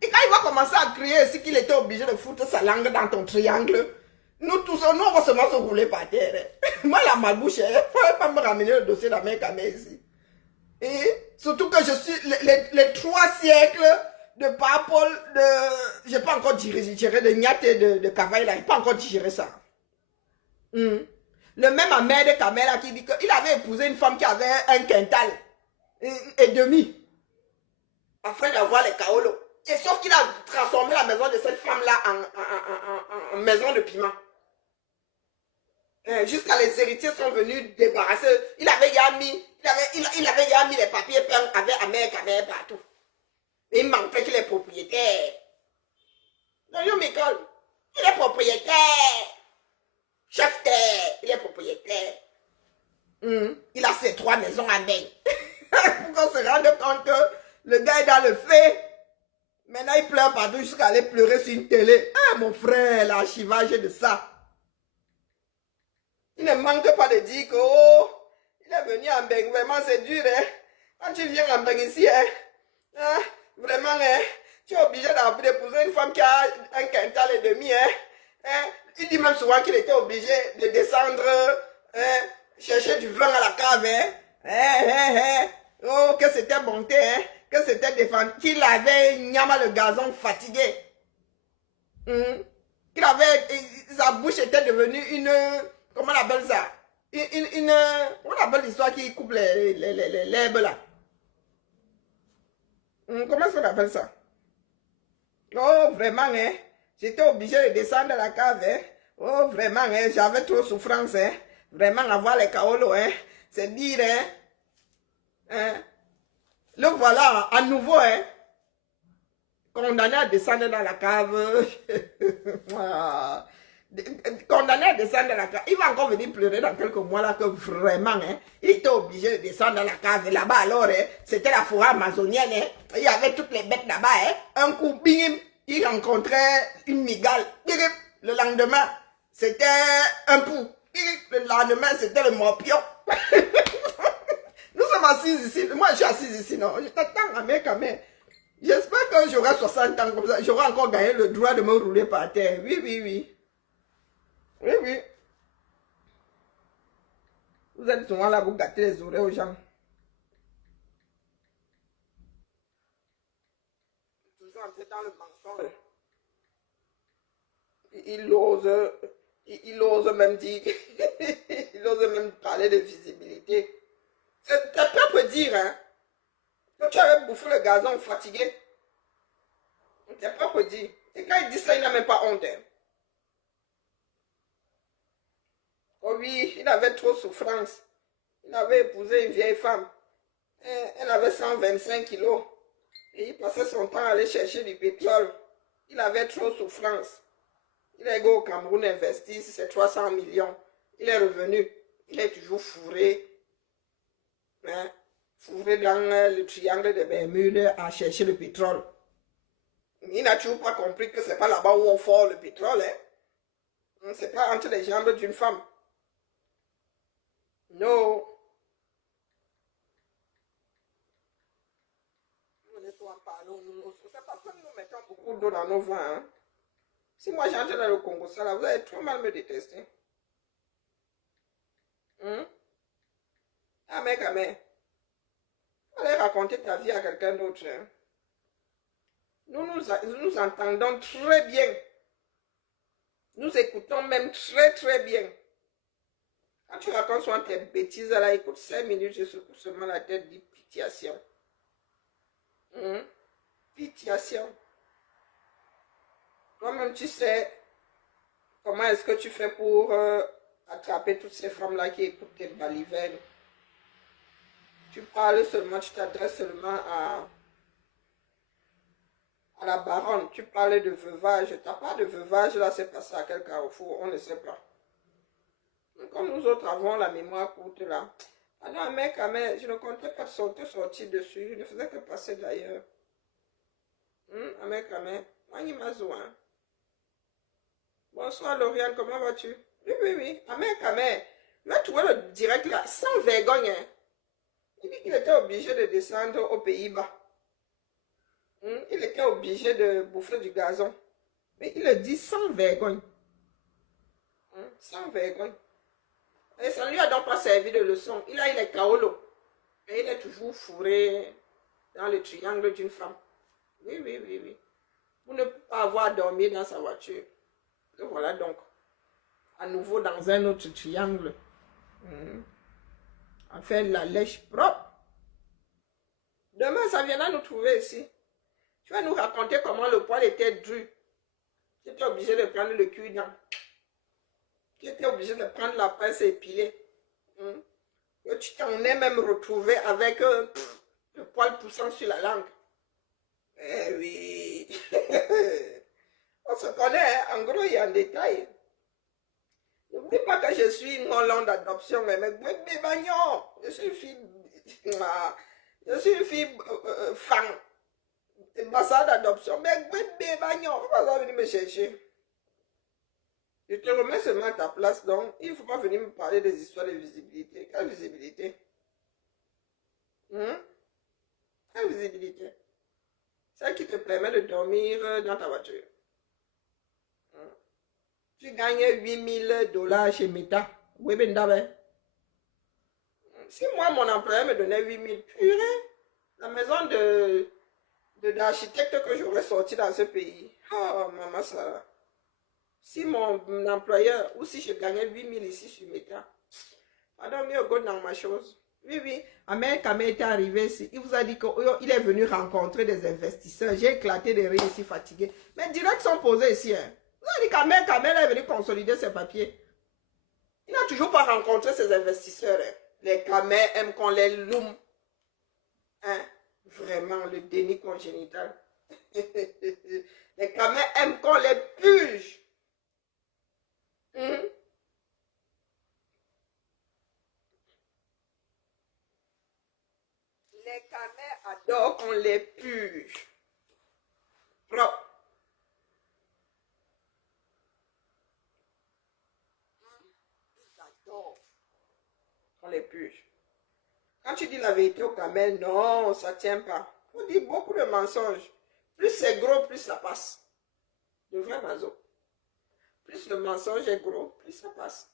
Et quand il va commencer à crier ici qu'il était obligé de foutre sa langue dans ton triangle, nous tous, nous, on va seulement se rouler par terre. Hein. Moi, la malbouche, il ne faut pas me ramener le dossier de la mère Kamé ici. Et surtout que je suis les 3 siècles de Papol, je n'ai pas encore digéré de Niate et de Cavaille, je n'ai pas encore digéré ça. Le même Ahmed de Kamela qui dit qu'il avait épousé une femme qui avait un quintal et demi. Afin d'avoir les kaolos. Et sauf qu'il a transformé la maison de cette femme-là en maison de piment. Jusqu'à les héritiers sont venus débarrasser. Il avait déjà mis les papiers peints avec Ahmed Kamel partout. Et il manquait qu'il est propriétaire. Non, il est propriétaire. Chef terre, il est propriétaire. Il a ses 3 maisons à Beng. Pour qu'on se rende compte que le gars est dans le fait. Maintenant, il pleure partout jusqu'à aller pleurer sur une télé. Ah, mon frère, l'archivage de ça. Il ne manque pas de dire que, oh, il est venu à Beng. Vraiment, c'est dur, hein. Quand tu viens à Beng ici, hein, vraiment, hein, tu es obligé d'épouser une femme qui a un quintal et demi, hein. Il dit même souvent qu'il était obligé de descendre, chercher du vin à la cave, hein. Oh, que c'était bonté, hein. Que c'était défendu. Qu'il avait Nyama le gazon fatigué. Qu'il avait, sa bouche était devenue une, comment on appelle ça? On appelle l'histoire qui coupe l'herbe là. Comment est-ce qu'on appelle ça? Oh, vraiment, hein. J'étais obligé de descendre à la cave, hein. Oh, vraiment, hein. J'avais trop de souffrance, hein. Vraiment, avoir les kaolos, hein. C'est dire, hein. Le voilà, à nouveau, hein. Condamné à descendre dans la cave. Condamné à descendre dans la cave. Il va encore venir pleurer dans quelques mois là que vraiment, hein, il était obligé de descendre dans la cave. Là-bas, alors, hein, c'était la forêt amazonienne, hein. Il y avait toutes les bêtes là-bas, hein. Un coup, bing, il rencontrait une migale. Le lendemain, c'était un pou. Le lendemain, c'était le morpion. Nous sommes assis ici. Moi, je suis assise ici, non. Je t'attends, mec, mais j'espère que j'aurai 60 ans comme ça. J'aurai encore gagné le droit de me rouler par terre. Oui, oui, oui. Oui, oui. Vous êtes souvent là, vous gâtez les oreilles aux gens. Toujours entrer dans le mensonge. Il ose même dire, il ose même parler de visibilité. C'est ta propre dire, hein. Quand tu avais bouffé le gazon fatigué, c'est propre dire. Et quand il dit ça, il n'a même pas honte. Hein. Oh oui, il avait trop de souffrance. Il avait épousé une vieille femme. Elle avait 125 kilos. Et il passait son temps à aller chercher du pétrole. Il avait trop de souffrance. Il est allé au Cameroun investir ses 300 millions. Il est revenu. Il est toujours fourré. Hein? fourré dans le triangle des Bermudes à chercher le pétrole. Il n'a toujours pas compris que c'est pas là-bas où on fort le pétrole. Hein. C'est pas entre les jambes d'une femme. Non. C'est parce que nous mettons beaucoup d'eau dans nos vins. Hein. Si moi j'entre dans le Congo, ça là, vous allez trop mal me détester. Ah mec, allez raconter ta vie à quelqu'un d'autre. Hein. Nous entendons très bien. Nous écoutons même très bien. Quand tu racontes souvent tes bêtises, là, écoute 5 minutes, je secoue seulement la tête, dit pitiation. Pitiation. Toi-même, tu sais comment est-ce que tu fais pour attraper toutes ces femmes-là qui écoutent tes balivernes. Tu parles seulement, tu t'adresses seulement à la baronne. Tu parles de veuvage. Tu n'as pas de veuvage, là, c'est passé à quel carrefour, on ne sait pas. Comme nous autres avons la mémoire courte, là. Alors, mec, je ne comptais pas sortir dessus. Je ne faisais que passer d'ailleurs. Mec, hein. Bonsoir, Lauriane, comment vas-tu? Oui. Mec, là, tu vois le direct, là, sans vergogne, hein. Il dit qu'il était obligé de descendre aux Pays-Bas. Il était obligé de bouffer du gazon. Mais il le dit sans vergogne. Sans vergogne. Et ça ne lui a donc pas servi de leçon. Il est kaolo. Et il est toujours fourré dans le triangle d'une femme. Oui. Pour ne pas avoir dormi dans sa voiture. Et voilà donc. À nouveau dans un autre triangle. Enfin, la lèche propre. Demain, ça viendra nous trouver ici. Tu vas nous raconter comment le poil était dru. Tu étais obligé de prendre le cul-dent. Tu étais obligé de prendre la pince épilée. Et tu t'en es même retrouvé avec le poil poussant sur la langue. Eh oui. On se connaît, hein? En gros, il y a un détail. N'oublie pas que je suis une Hollande d'adoption, mais je suis une fille. Je suis une fille fan. Ambassade d'adoption, mais on va venir me chercher. Je te remets seulement à ta place, donc il ne faut pas venir me parler des histoires de visibilité. Quelle visibilité? Quelle visibilité? Celle qui te permet de dormir dans ta voiture. Tu gagnes $8000 chez Meta. Oui, ben si moi, mon employeur me donnait 8000, purée, la maison d'architecte que j'aurais sorti dans ce pays. Oh, maman, ça. Si mon employeur, ou si je gagnais 8000 ici sur Meta, pardon, mieux go dans ma chose. Oui. Américain était arrivé ici. Il vous a dit qu'il est venu rencontrer des investisseurs. J'ai éclaté de rire ici, fatigué. Mais direct sont posés ici. Hein. Vous avez dit qu'Américain est venu consolider ses papiers. Il n'a toujours pas rencontré ses investisseurs. Hein. Les camés aiment qu'on les loue. Hein? Vraiment, le déni congénital. Les camés aiment qu'on les puge. Les camés adorent qu'on les puge. Propre. Ils adorent qu'on les puge. Quand tu dis la vérité au camel, non, ça ne tient pas. On dit beaucoup de mensonges. Plus c'est gros, plus ça passe. De vrai mazo. Plus le mensonge est gros, plus ça passe.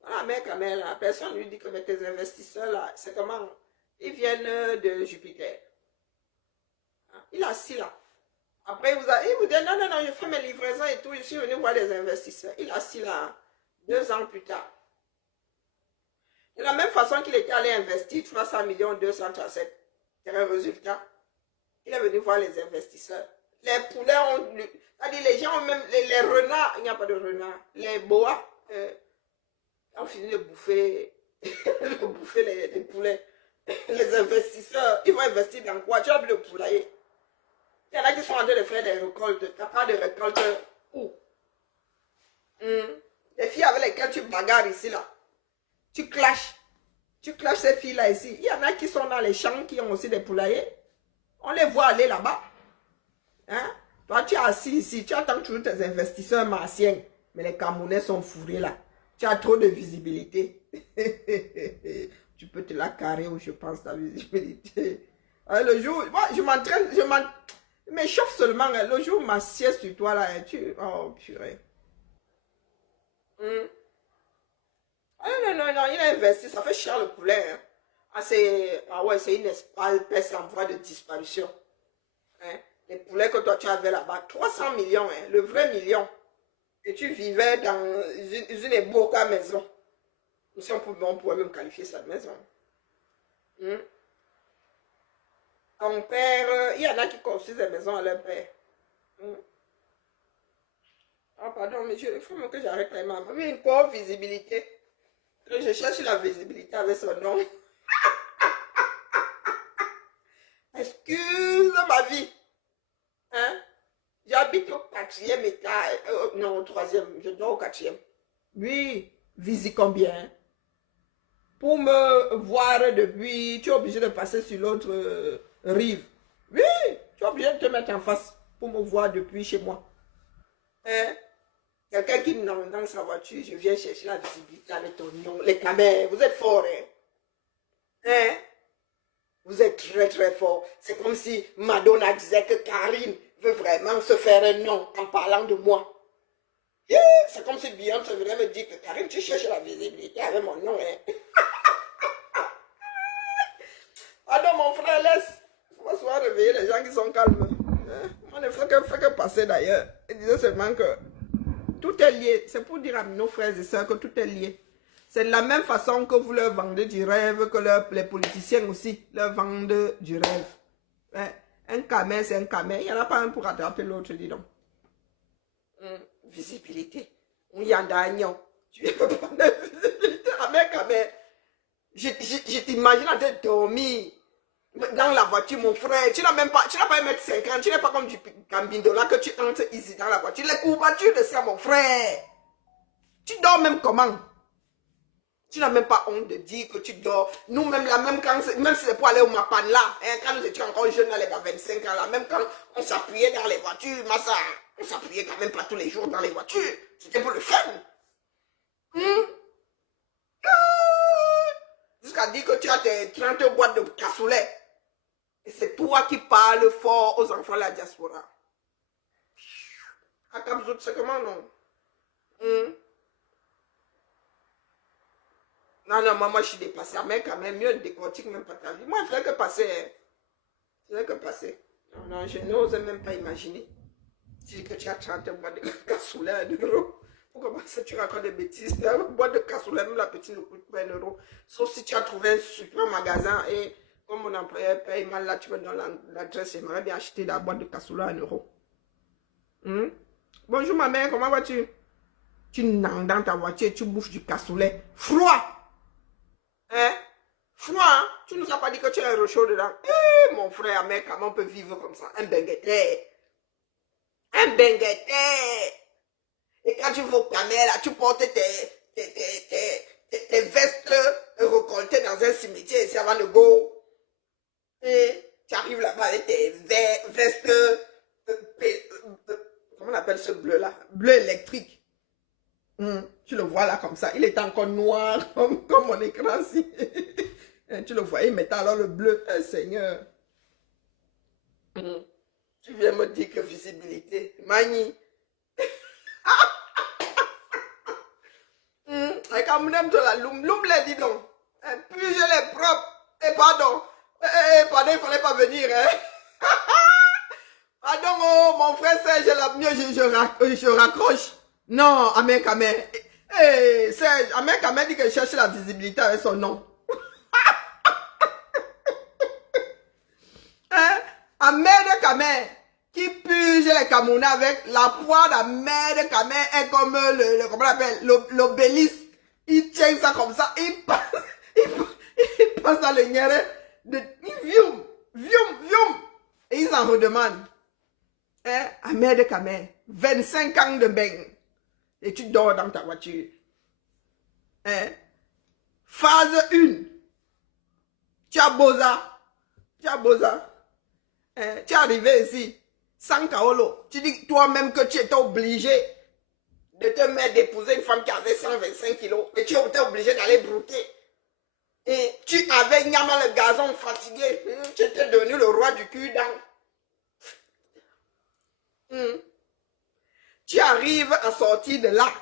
Voilà, mais camel, la personne lui dit que tes investisseurs là, c'est comment? Ils viennent de Jupiter. Il est assis là. Après, il vous dit, non, je fais mes livraisons et tout, je suis venu voir des investisseurs. Il est assis là, 2 ans plus tard. De la même façon qu'il était allé investir 300 millions 237. C'est un résultat. Il est venu voir les investisseurs. Les poulets ont... C'est-à-dire les gens ont même... Les renards, il n'y a pas de renards. Les boas ont fini de bouffer, les poulets. Les investisseurs, ils vont investir dans quoi? Tu as vu le poulailler? Il y en a qui sont en train de faire des récoltes. Tu n'as pas de récolte où? Les filles avec lesquelles tu bagarres ici, là. Tu clashes. Tu clashes ces filles-là ici. Il y en a qui sont dans les champs, qui ont aussi des poulaillers. On les voit aller là-bas. Hein? Toi, tu es assis ici. Tu attends toujours tes investisseurs martiens. Mais les Camerounais sont fourrés là. Tu as trop de visibilité. Tu peux te la carrer où je pense ta visibilité. Le jour, moi, je m'échauffe seulement. Le jour où ma sieste sur toi là, oh purée. Ah non, il a investi, ça fait cher le poulet. Hein. Ah ouais, c'est une espèce en voie de disparition. Hein? Les poulets que toi tu avais là-bas, 300 millions, hein, le vrai million. Et tu vivais dans une éboca maison. Si on pourrait même qualifier ça de maison. Ton père, il y en a qui construisent des maisons à leur père. Ah pardon, mais il faut même que j'arrête la maman. Oui, une pauvre visibilité. Que je cherche la visibilité avec son nom. Excuse ma vie. Hein? J'habite au 4e étage. Non, au 3e. Je dors au 4e. Oui, visite combien? Pour me voir depuis, tu es obligé de passer sur l'autre rive. Oui, tu es obligé de te mettre en face pour me voir depuis chez moi. Hein? Quelqu'un qui me dans sa voiture, je viens chercher la visibilité avec ton nom. Les caméras, vous êtes forts, hein? Hein? Vous êtes très très fort. C'est comme si Madonna disait que Karine veut vraiment se faire un nom en parlant de moi. Yeah! C'est comme si Beyoncé venait me dire que Karine, tu cherches la visibilité avec mon nom, hein? Ah non, mon frère, laisse. Il faut souvent réveiller les gens qui sont calmes. Hein? On ne fait que passer d'ailleurs. Il disait seulement que tout est lié. C'est pour dire à nos frères et sœurs que tout est lié. C'est de la même façon que vous leur vendez du rêve, que les politiciens aussi leur vendent du rêve. Ouais. Un camé, c'est un camé. Il n'y en a pas un pour attraper l'autre, dis donc. Visibilité. On y en a un. Tu veux prendre la visibilité à mes camé. Je t'imagine en train de dormir dans la voiture, mon frère. Tu n'as pas 1m50. Tu n'es pas comme du Gambindola que tu entres ici dans la voiture. Les courbatures de ça, mon frère. Tu dors même comment? Tu n'as même pas honte de dire que tu dors. Nous-mêmes, là, même si c'est pour aller au Mapan là, hein, quand nous étions encore jeunes, là, les 25 ans, là, même quand on s'appuyait dans les voitures, Massa, on s'appuyait quand même pas tous les jours dans les voitures. C'était pour le fun. Jusqu'à dire que tu as tes 30 boîtes de cassoulet. Et c'est toi qui parles fort aux enfants de la diaspora. À Cap-Zout, c'est comment, non? Non, moi, je suis dépassée. Mais quand même, mieux décortique même pas ta vie. Moi, il fallait que passer. Il fallait que passer. Non, je n'ose même pas imaginer. Tu dis que tu as 30 boîtes de cassoulet à 1 euro. Pourquoi ça, tu racontes des bêtises? La boîte de cassoulet, même la petite ne coûte pas 1 euro. Sauf si tu as trouvé un super magasin et comme mon employeur paye mal, là, tu me donnes l'adresse. J'aimerais bien acheter la boîte de cassoulet à 1 euro. Bonjour ma mère, comment vas-tu? Tu nangs dans ta voiture et tu bouffes du cassoulet. Froid! Hein? Froid, hein? Tu nous as pas dit que tu as un rochaud dedans. Eh, mon frère, mec, comment on peut vivre comme ça? Un bengueté. Un bengueté. Et quand tu vas au camel, là, tu portes tes vestes recoltées dans un cimetière ici avant de go. Et tu arrives là-bas avec tes vestes, comment on appelle ce bleu-là? Bleu électrique. Tu le vois là comme ça. Il est encore noir comme mon écran ici. Tu le voyais mettre alors le bleu. Seigneur. Tu viens me dire que visibilité. Mani. Et quand on aime de la loum les dit donc. Puis je les propre. Et pardon. Pardon, il fallait pas venir. Hein? Pardon, oh, mon frère Serge, je raccroche. Non, Ahmed Kamel. Serge, Ahmed Kamel dit qu'il cherche la visibilité avec son nom. Hein? Ahmed Kamel qui purge les Camerounais avec la poire d'Ahmed Kamel est comme comment on appelle, l'obélisque. Il tient ça comme ça, il passe dans le nière de vium. Et ils en redemandent. Hein? Ahmed Kamel, 25 ans de bain. Et tu dors dans ta voiture. Hein? Phase 1, Tu as beau ça. Tu as beau ça. Hein? Tu es arrivé ici, sans kaolo. Tu dis toi-même que tu étais obligé de te mettre d'épouser une femme qui avait 125 kilos. Et tu étais obligé d'aller brouter. Et tu avais Nyama le gazon fatigué. Tu étais devenu le roi du cul-dent. Tu arrives à sortir de là.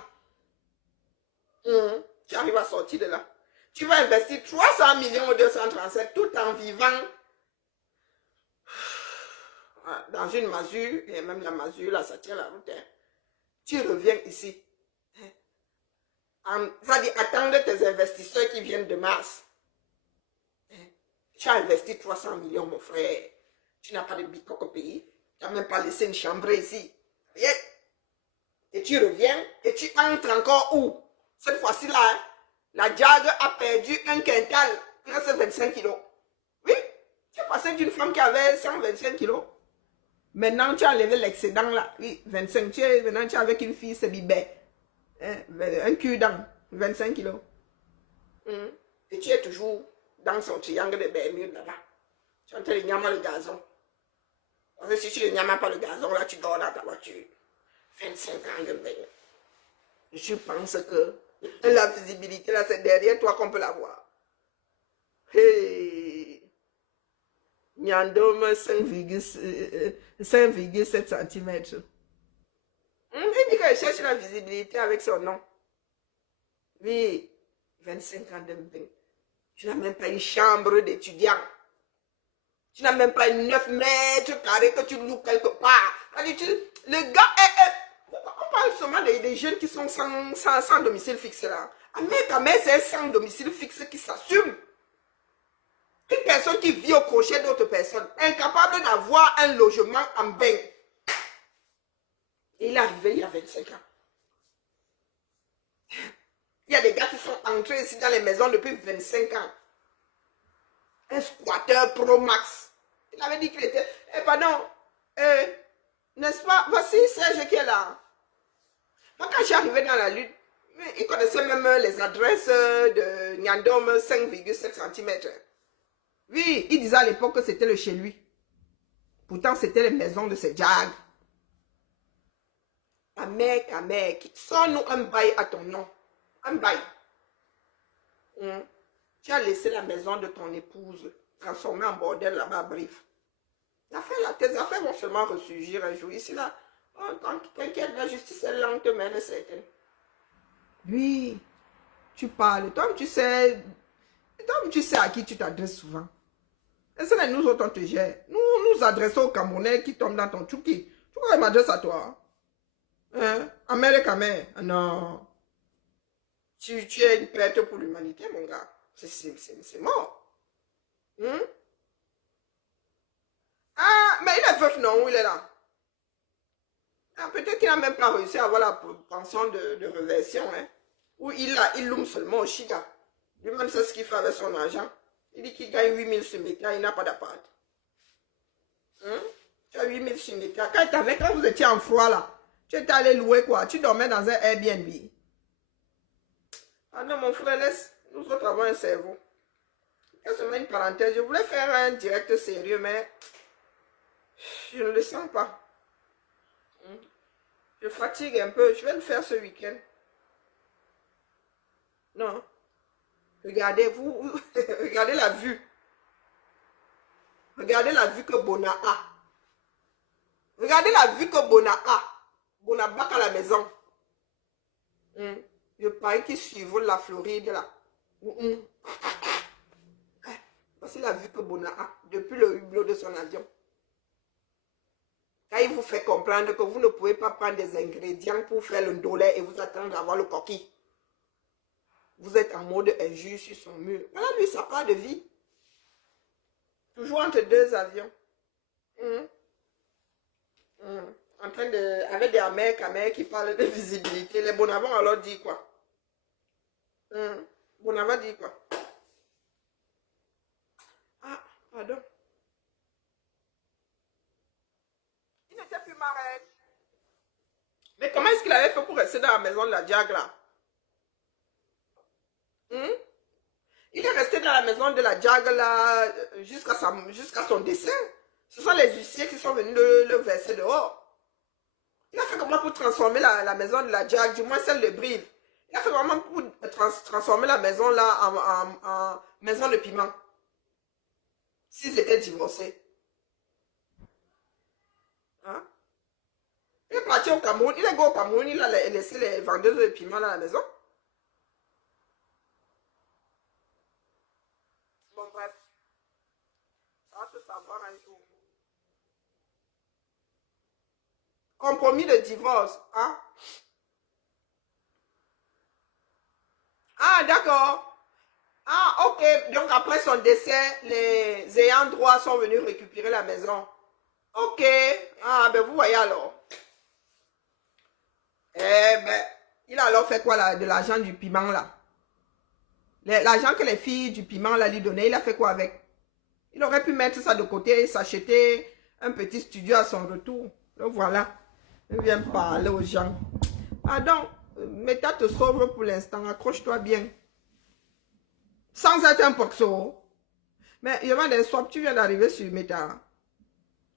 Tu arrives à sortir de là. Tu vas investir 300 millions ou 237 tout en vivant dans une masure. Et même la masure, là, ça tient la route. Hein. Tu reviens ici. C'est-à-dire attendre tes investisseurs qui viennent de Mars. Tu as investi 300 millions, mon frère. Tu n'as pas de bicoque au pays. Tu n'as même pas laissé une chambre ici. Rien. Et tu reviens et tu entres encore où? Cette fois-ci là, hein, la Jag a perdu un quintal. Il reste 25 kilos. Oui, tu es passé d'une femme qui avait 125 kilos. Maintenant, tu as enlevé l'excédent là. Oui, 25. Maintenant, tu es avec une fille, c'est bibé. Hein, un cul-dent, 25 kilos. Et tu es toujours dans son triangle de Bermude là-bas. Tu es en train de nyammer le gazon. Parce que si tu ne nyammes pas le gazon, là, tu dors dans ta voiture. 25 ans de bain. Je pense que la visibilité, là, c'est derrière toi qu'on peut la voir. Hey! Nyandome 5,7 cm. Il dit qu'elle cherche la visibilité avec son nom. Oui, 25 ans de bain. Tu n'as même pas une chambre d'étudiant. Tu n'as même pas 9 mètres carrés que tu loues quelque part. Le gars est... On parle seulement des jeunes qui sont sans domicile fixe là. Mais c'est sans domicile fixe qui s'assume. Une personne qui vit au crochet d'autres personnes, incapable d'avoir un logement en bain. Et il est arrivé il y a 25 ans. Il y a des gars qui sont entrés ici dans les maisons depuis 25 ans. Un squatteur Pro Max. Il avait dit qu'il était... pardon. N'est-ce pas? Voici Serge qui est là. Moi, quand je suis arrivé dans la lutte, ils connaissaient même les adresses de Nyandome 5,7 cm. Oui, il disait à l'époque que c'était le chez lui. Pourtant, c'était les maisons de ces jags. Mec, sors-nous un bail à ton nom. Un bail. Tu as laissé la maison de ton épouse transformée en bordel là-bas, bref. Tes affaires vont seulement ressurgir un jour. Ici, là, oh, t'inquiète, la justice est lente, mais elle est certaine. Oui, tu parles. Toi, tu sais à qui tu t'adresses souvent. Et c'est nous autres, on te gère. Nous adressons aux Camerounais qui tombent dans ton tchouki. Tu vois, ils m'adressent à toi. Hein? Amérique. Non. Tu es une perte pour l'humanité, mon gars. C'est mort. Ah, mais il est veuf, non? Où il est là? Ah, peut-être qu'il n'a même pas réussi à avoir la pension de réversion. Hein? Ou il loue seulement au Chiga. Lui-même, c'est ce qu'il fait avec son argent. Il dit qu'il gagne 8 000 sur métal, il n'a pas d'appart. Tu as 8 000 sur métal. Quand vous étiez en froid, là, tu étais allé louer quoi? Tu dormais dans un Airbnb. Ah non, mon frère, laisse. Nous autres avons un cerveau. C'est seulement une parenthèse. Je voulais faire un direct sérieux, mais je ne le sens pas. Je fatigue un peu. Je vais le faire ce week-end. Non. Regardez, regardez la vue. Regardez la vue que Bona a. Regardez la vue que Bona a. Bona bac à la maison. Je parie qu'il survole la Floride là. Voici la vue que Bona a depuis le hublot de son avion. Quand il vous fait comprendre que vous ne pouvez pas prendre des ingrédients pour faire le dollar et vous attendre d'avoir le coquille. Vous êtes en mode injure sur son mur. Voilà lui, ça part de vie. Toujours entre deux avions. En train de... Avec des amers qui parlent de visibilité. Les Bonavants alors dit quoi? Bonava dit quoi? Ah, pardon. Il n'était plus marrant. Mais comment est-ce qu'il avait fait pour rester dans la maison de la Diag là? Il est resté dans la maison de la Jag là, jusqu'à son décès. Ce sont les huissiers qui sont venus le verser dehors. Il a fait comment pour transformer la maison de la Jag, du moins celle de Brive. Il a fait vraiment pour transformer la maison là en maison de piment. S'ils étaient divorcés. Hein? Il est parti au Cameroun. Il est go au Cameroun. Il a laissé les vendeuses de piment dans la maison. Bon, bref. Ça va se savoir un jour. Compromis de divorce. Hein? Ah, d'accord. Ah, ok. Donc, après son décès, les ayants droit sont venus récupérer la maison. Ok. Ah, ben vous voyez alors. Eh ben, il a alors fait quoi là, de l'argent du piment là? L'argent que les filles du piment là lui donnaient, il a fait quoi avec? Il aurait pu mettre ça de côté et s'acheter un petit studio à son retour. Donc voilà. Il vient parler aux gens. Pardon, Meta te sauve pour l'instant. Accroche-toi bien. Sans être un poxo. Mais il y a des swaps, tu viens d'arriver sur Meta.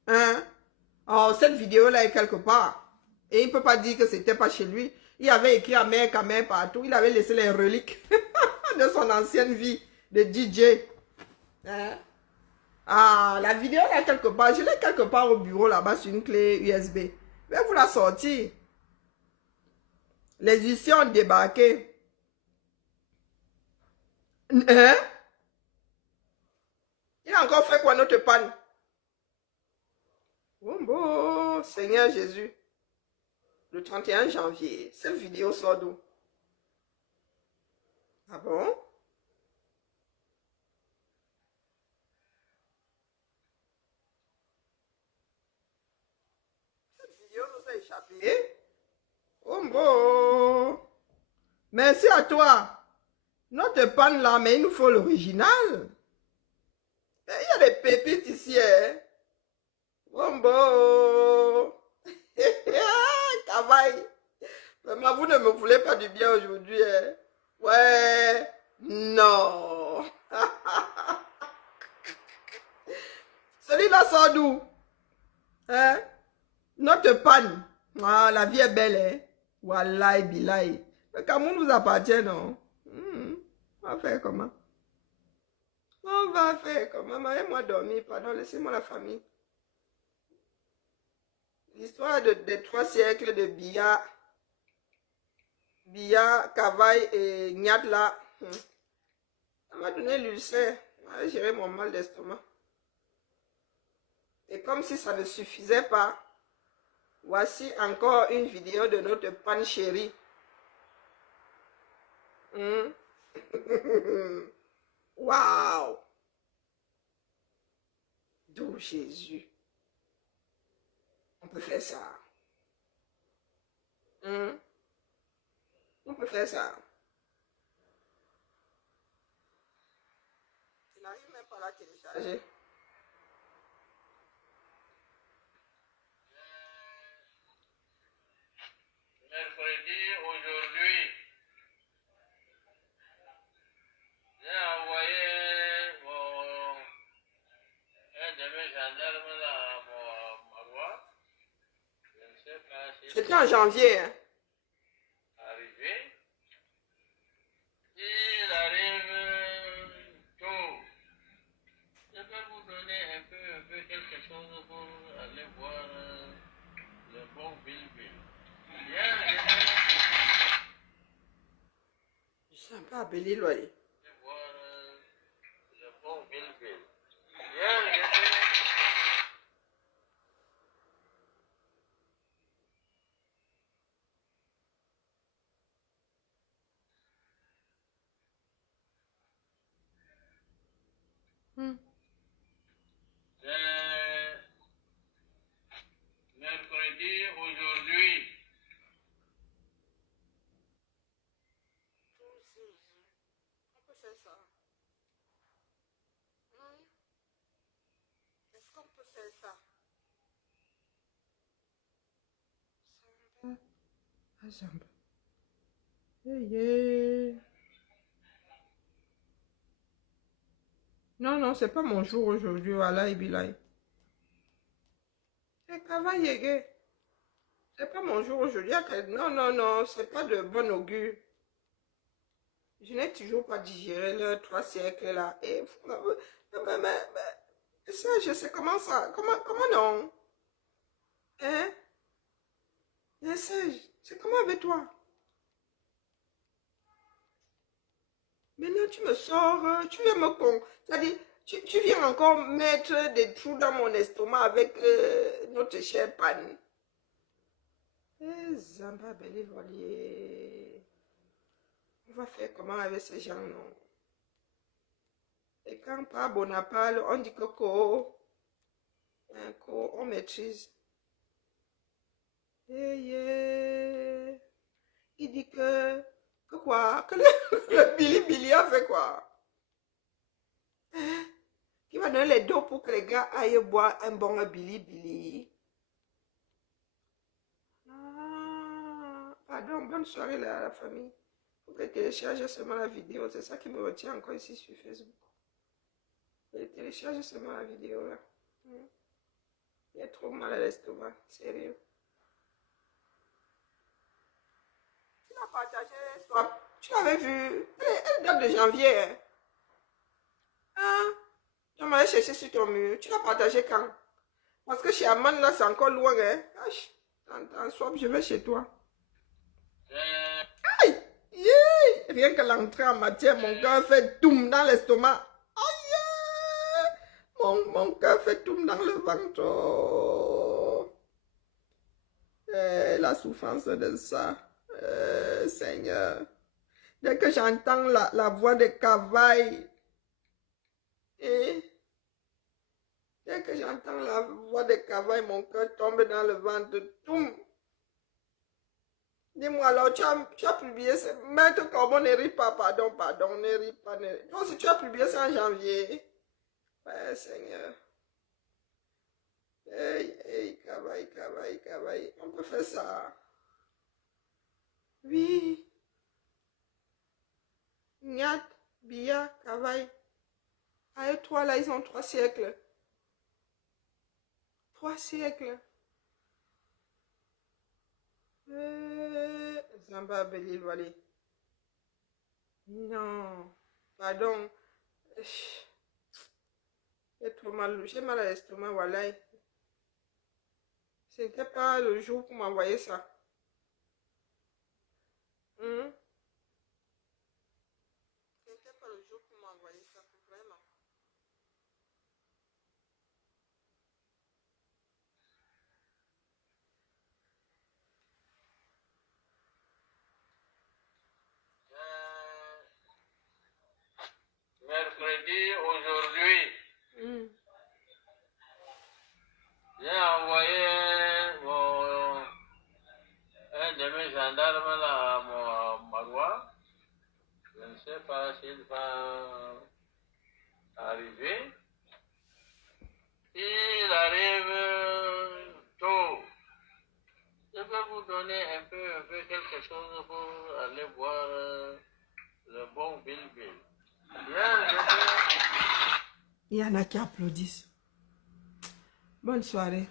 Hein? Oh, cette vidéo-là est quelque part. Et il ne peut pas dire que c'était pas chez lui. Il avait écrit à mère partout. Il avait laissé les reliques de son ancienne vie de DJ. Hein? Ah, la vidéo là quelque part. Je l'ai quelque part au bureau là-bas sur une clé USB. Je vais vous la sortir. Les huissiers ont débarqué. Hein? Il a encore fait quoi notre panne? Oh, bon, Seigneur Jésus. Le 31 janvier. Cette vidéo sort d'où? Ah bon? Cette vidéo nous a échappé. Oh bon. Merci à toi. Notre panne là, mais il nous faut l'original. Il y a des pépites ici, hein. Bombo. Cavaille. Vraiment, vous ne me voulez pas du bien aujourd'hui, hein. Ouais. Non. Celui-là sort d'où? Hein? Notre panne. Ah, la vie est belle, hein. Wallahi, billahi. Le Cameroun nous appartient, non? On va faire comment? On va faire comment? Laissez-moi dormir, pardon, laissez-moi la famille. L'histoire des 3 siècles de Biya, Kavaï et Niad là, ça m'a donné l'ulcère. J'ai géré mon mal d'estomac. Et comme si ça ne suffisait pas, voici encore une vidéo de notre panne chérie. Waouh! D'où Jésus? On peut faire ça. On peut faire ça. Il n'arrive même pas à la télécharger. Mercredi, aujourd'hui, j'ai envoyé un de mes gendarmes là à Marois. Je ne sais pas si c'était en janvier. Hein? Arrivé. Il arrive tôt. Je peux vous donner un peu quelque chose pour aller voir le bon Bilbil. Je suis un peu à Belle-Île. Voir le bon Bilbil. Hier, j'étais. Mercredi, aujourd'hui. On peut faire ça. Est-ce qu'on peut faire ça? Samba. Yeah, yeah. Non, non, c'est pas mon jour aujourd'hui, voilà, Ibilay. C'est Kavayege. C'est pas mon jour aujourd'hui. Non, non, non, c'est pas de bon augure. Je n'ai toujours pas digéré le 3 siècles là. Et, ça, je sais comment ça. Comment non? Hein? Je sais, c'est comment avec toi? Maintenant, tu me sors, tu viens me con. C'est-à-dire, tu viens encore mettre des trous dans mon estomac avec notre chère panne. Zamba Beli Volier. On va faire comment avec ces gens, non? Et quand pas Bonaparte, on dit que on maîtrise. Il dit que quoi? Que le Billy a fait quoi? Qui va donner les dos pour que les gars aillent boire un bon Billy. Ah, pardon, bonne soirée là, la famille. Faut que télécharger seulement la vidéo, c'est ça qui me retient encore ici sur Facebook. Télécharger seulement la vidéo là. Il y a trop mal à l'estomac, sérieux. Tu l'as partagé, toi. Tu l'avais vu. Elle date de janvier. Hein? Hein? Tu m'avais cherché sur ton mur. Tu l'as partagé quand? Parce que chez Aman là, c'est encore loin. Hein? En swap, je vais chez toi. Aïe! Yeah! Rien que l'entrée en matière, mon cœur fait toum dans l'estomac. Aïe! Mon cœur fait toum dans le ventre. La souffrance de ça. Seigneur. Dès que j'entends la voix de Cavaille, dès que j'entends la voix de Cavaille, mon cœur tombe dans le ventre. Toum! Dis-moi alors, tu as publié ça. Maître Corbon ne rit pas, pardon, ne rit pas. Non, si tu as publié ça en janvier. Ouais, Seigneur. Hey, Cavaille. On peut faire ça. Oui. Nyat, Bia, Cavaille. Avec toi, là, ils ont 3 siècles. 3 siècles. Zamba Beli Valley. Non. Pardon. J'ai trop mal. J'ai mal à l'estomac, voilà. C'était pas le jour pour m'envoyer ça. C'était pas le jour pour m'envoyer ça, vraiment. Mercredi, aujourd'hui, j'ai envoyé un de mes gendarmes là à Marois. Je ne sais pas s'il va arriver. Il arrive tôt. Je vais vous donner un peu quelque chose pour aller voir le bon Bill. Il y en a qui applaudissent. Bonne soirée.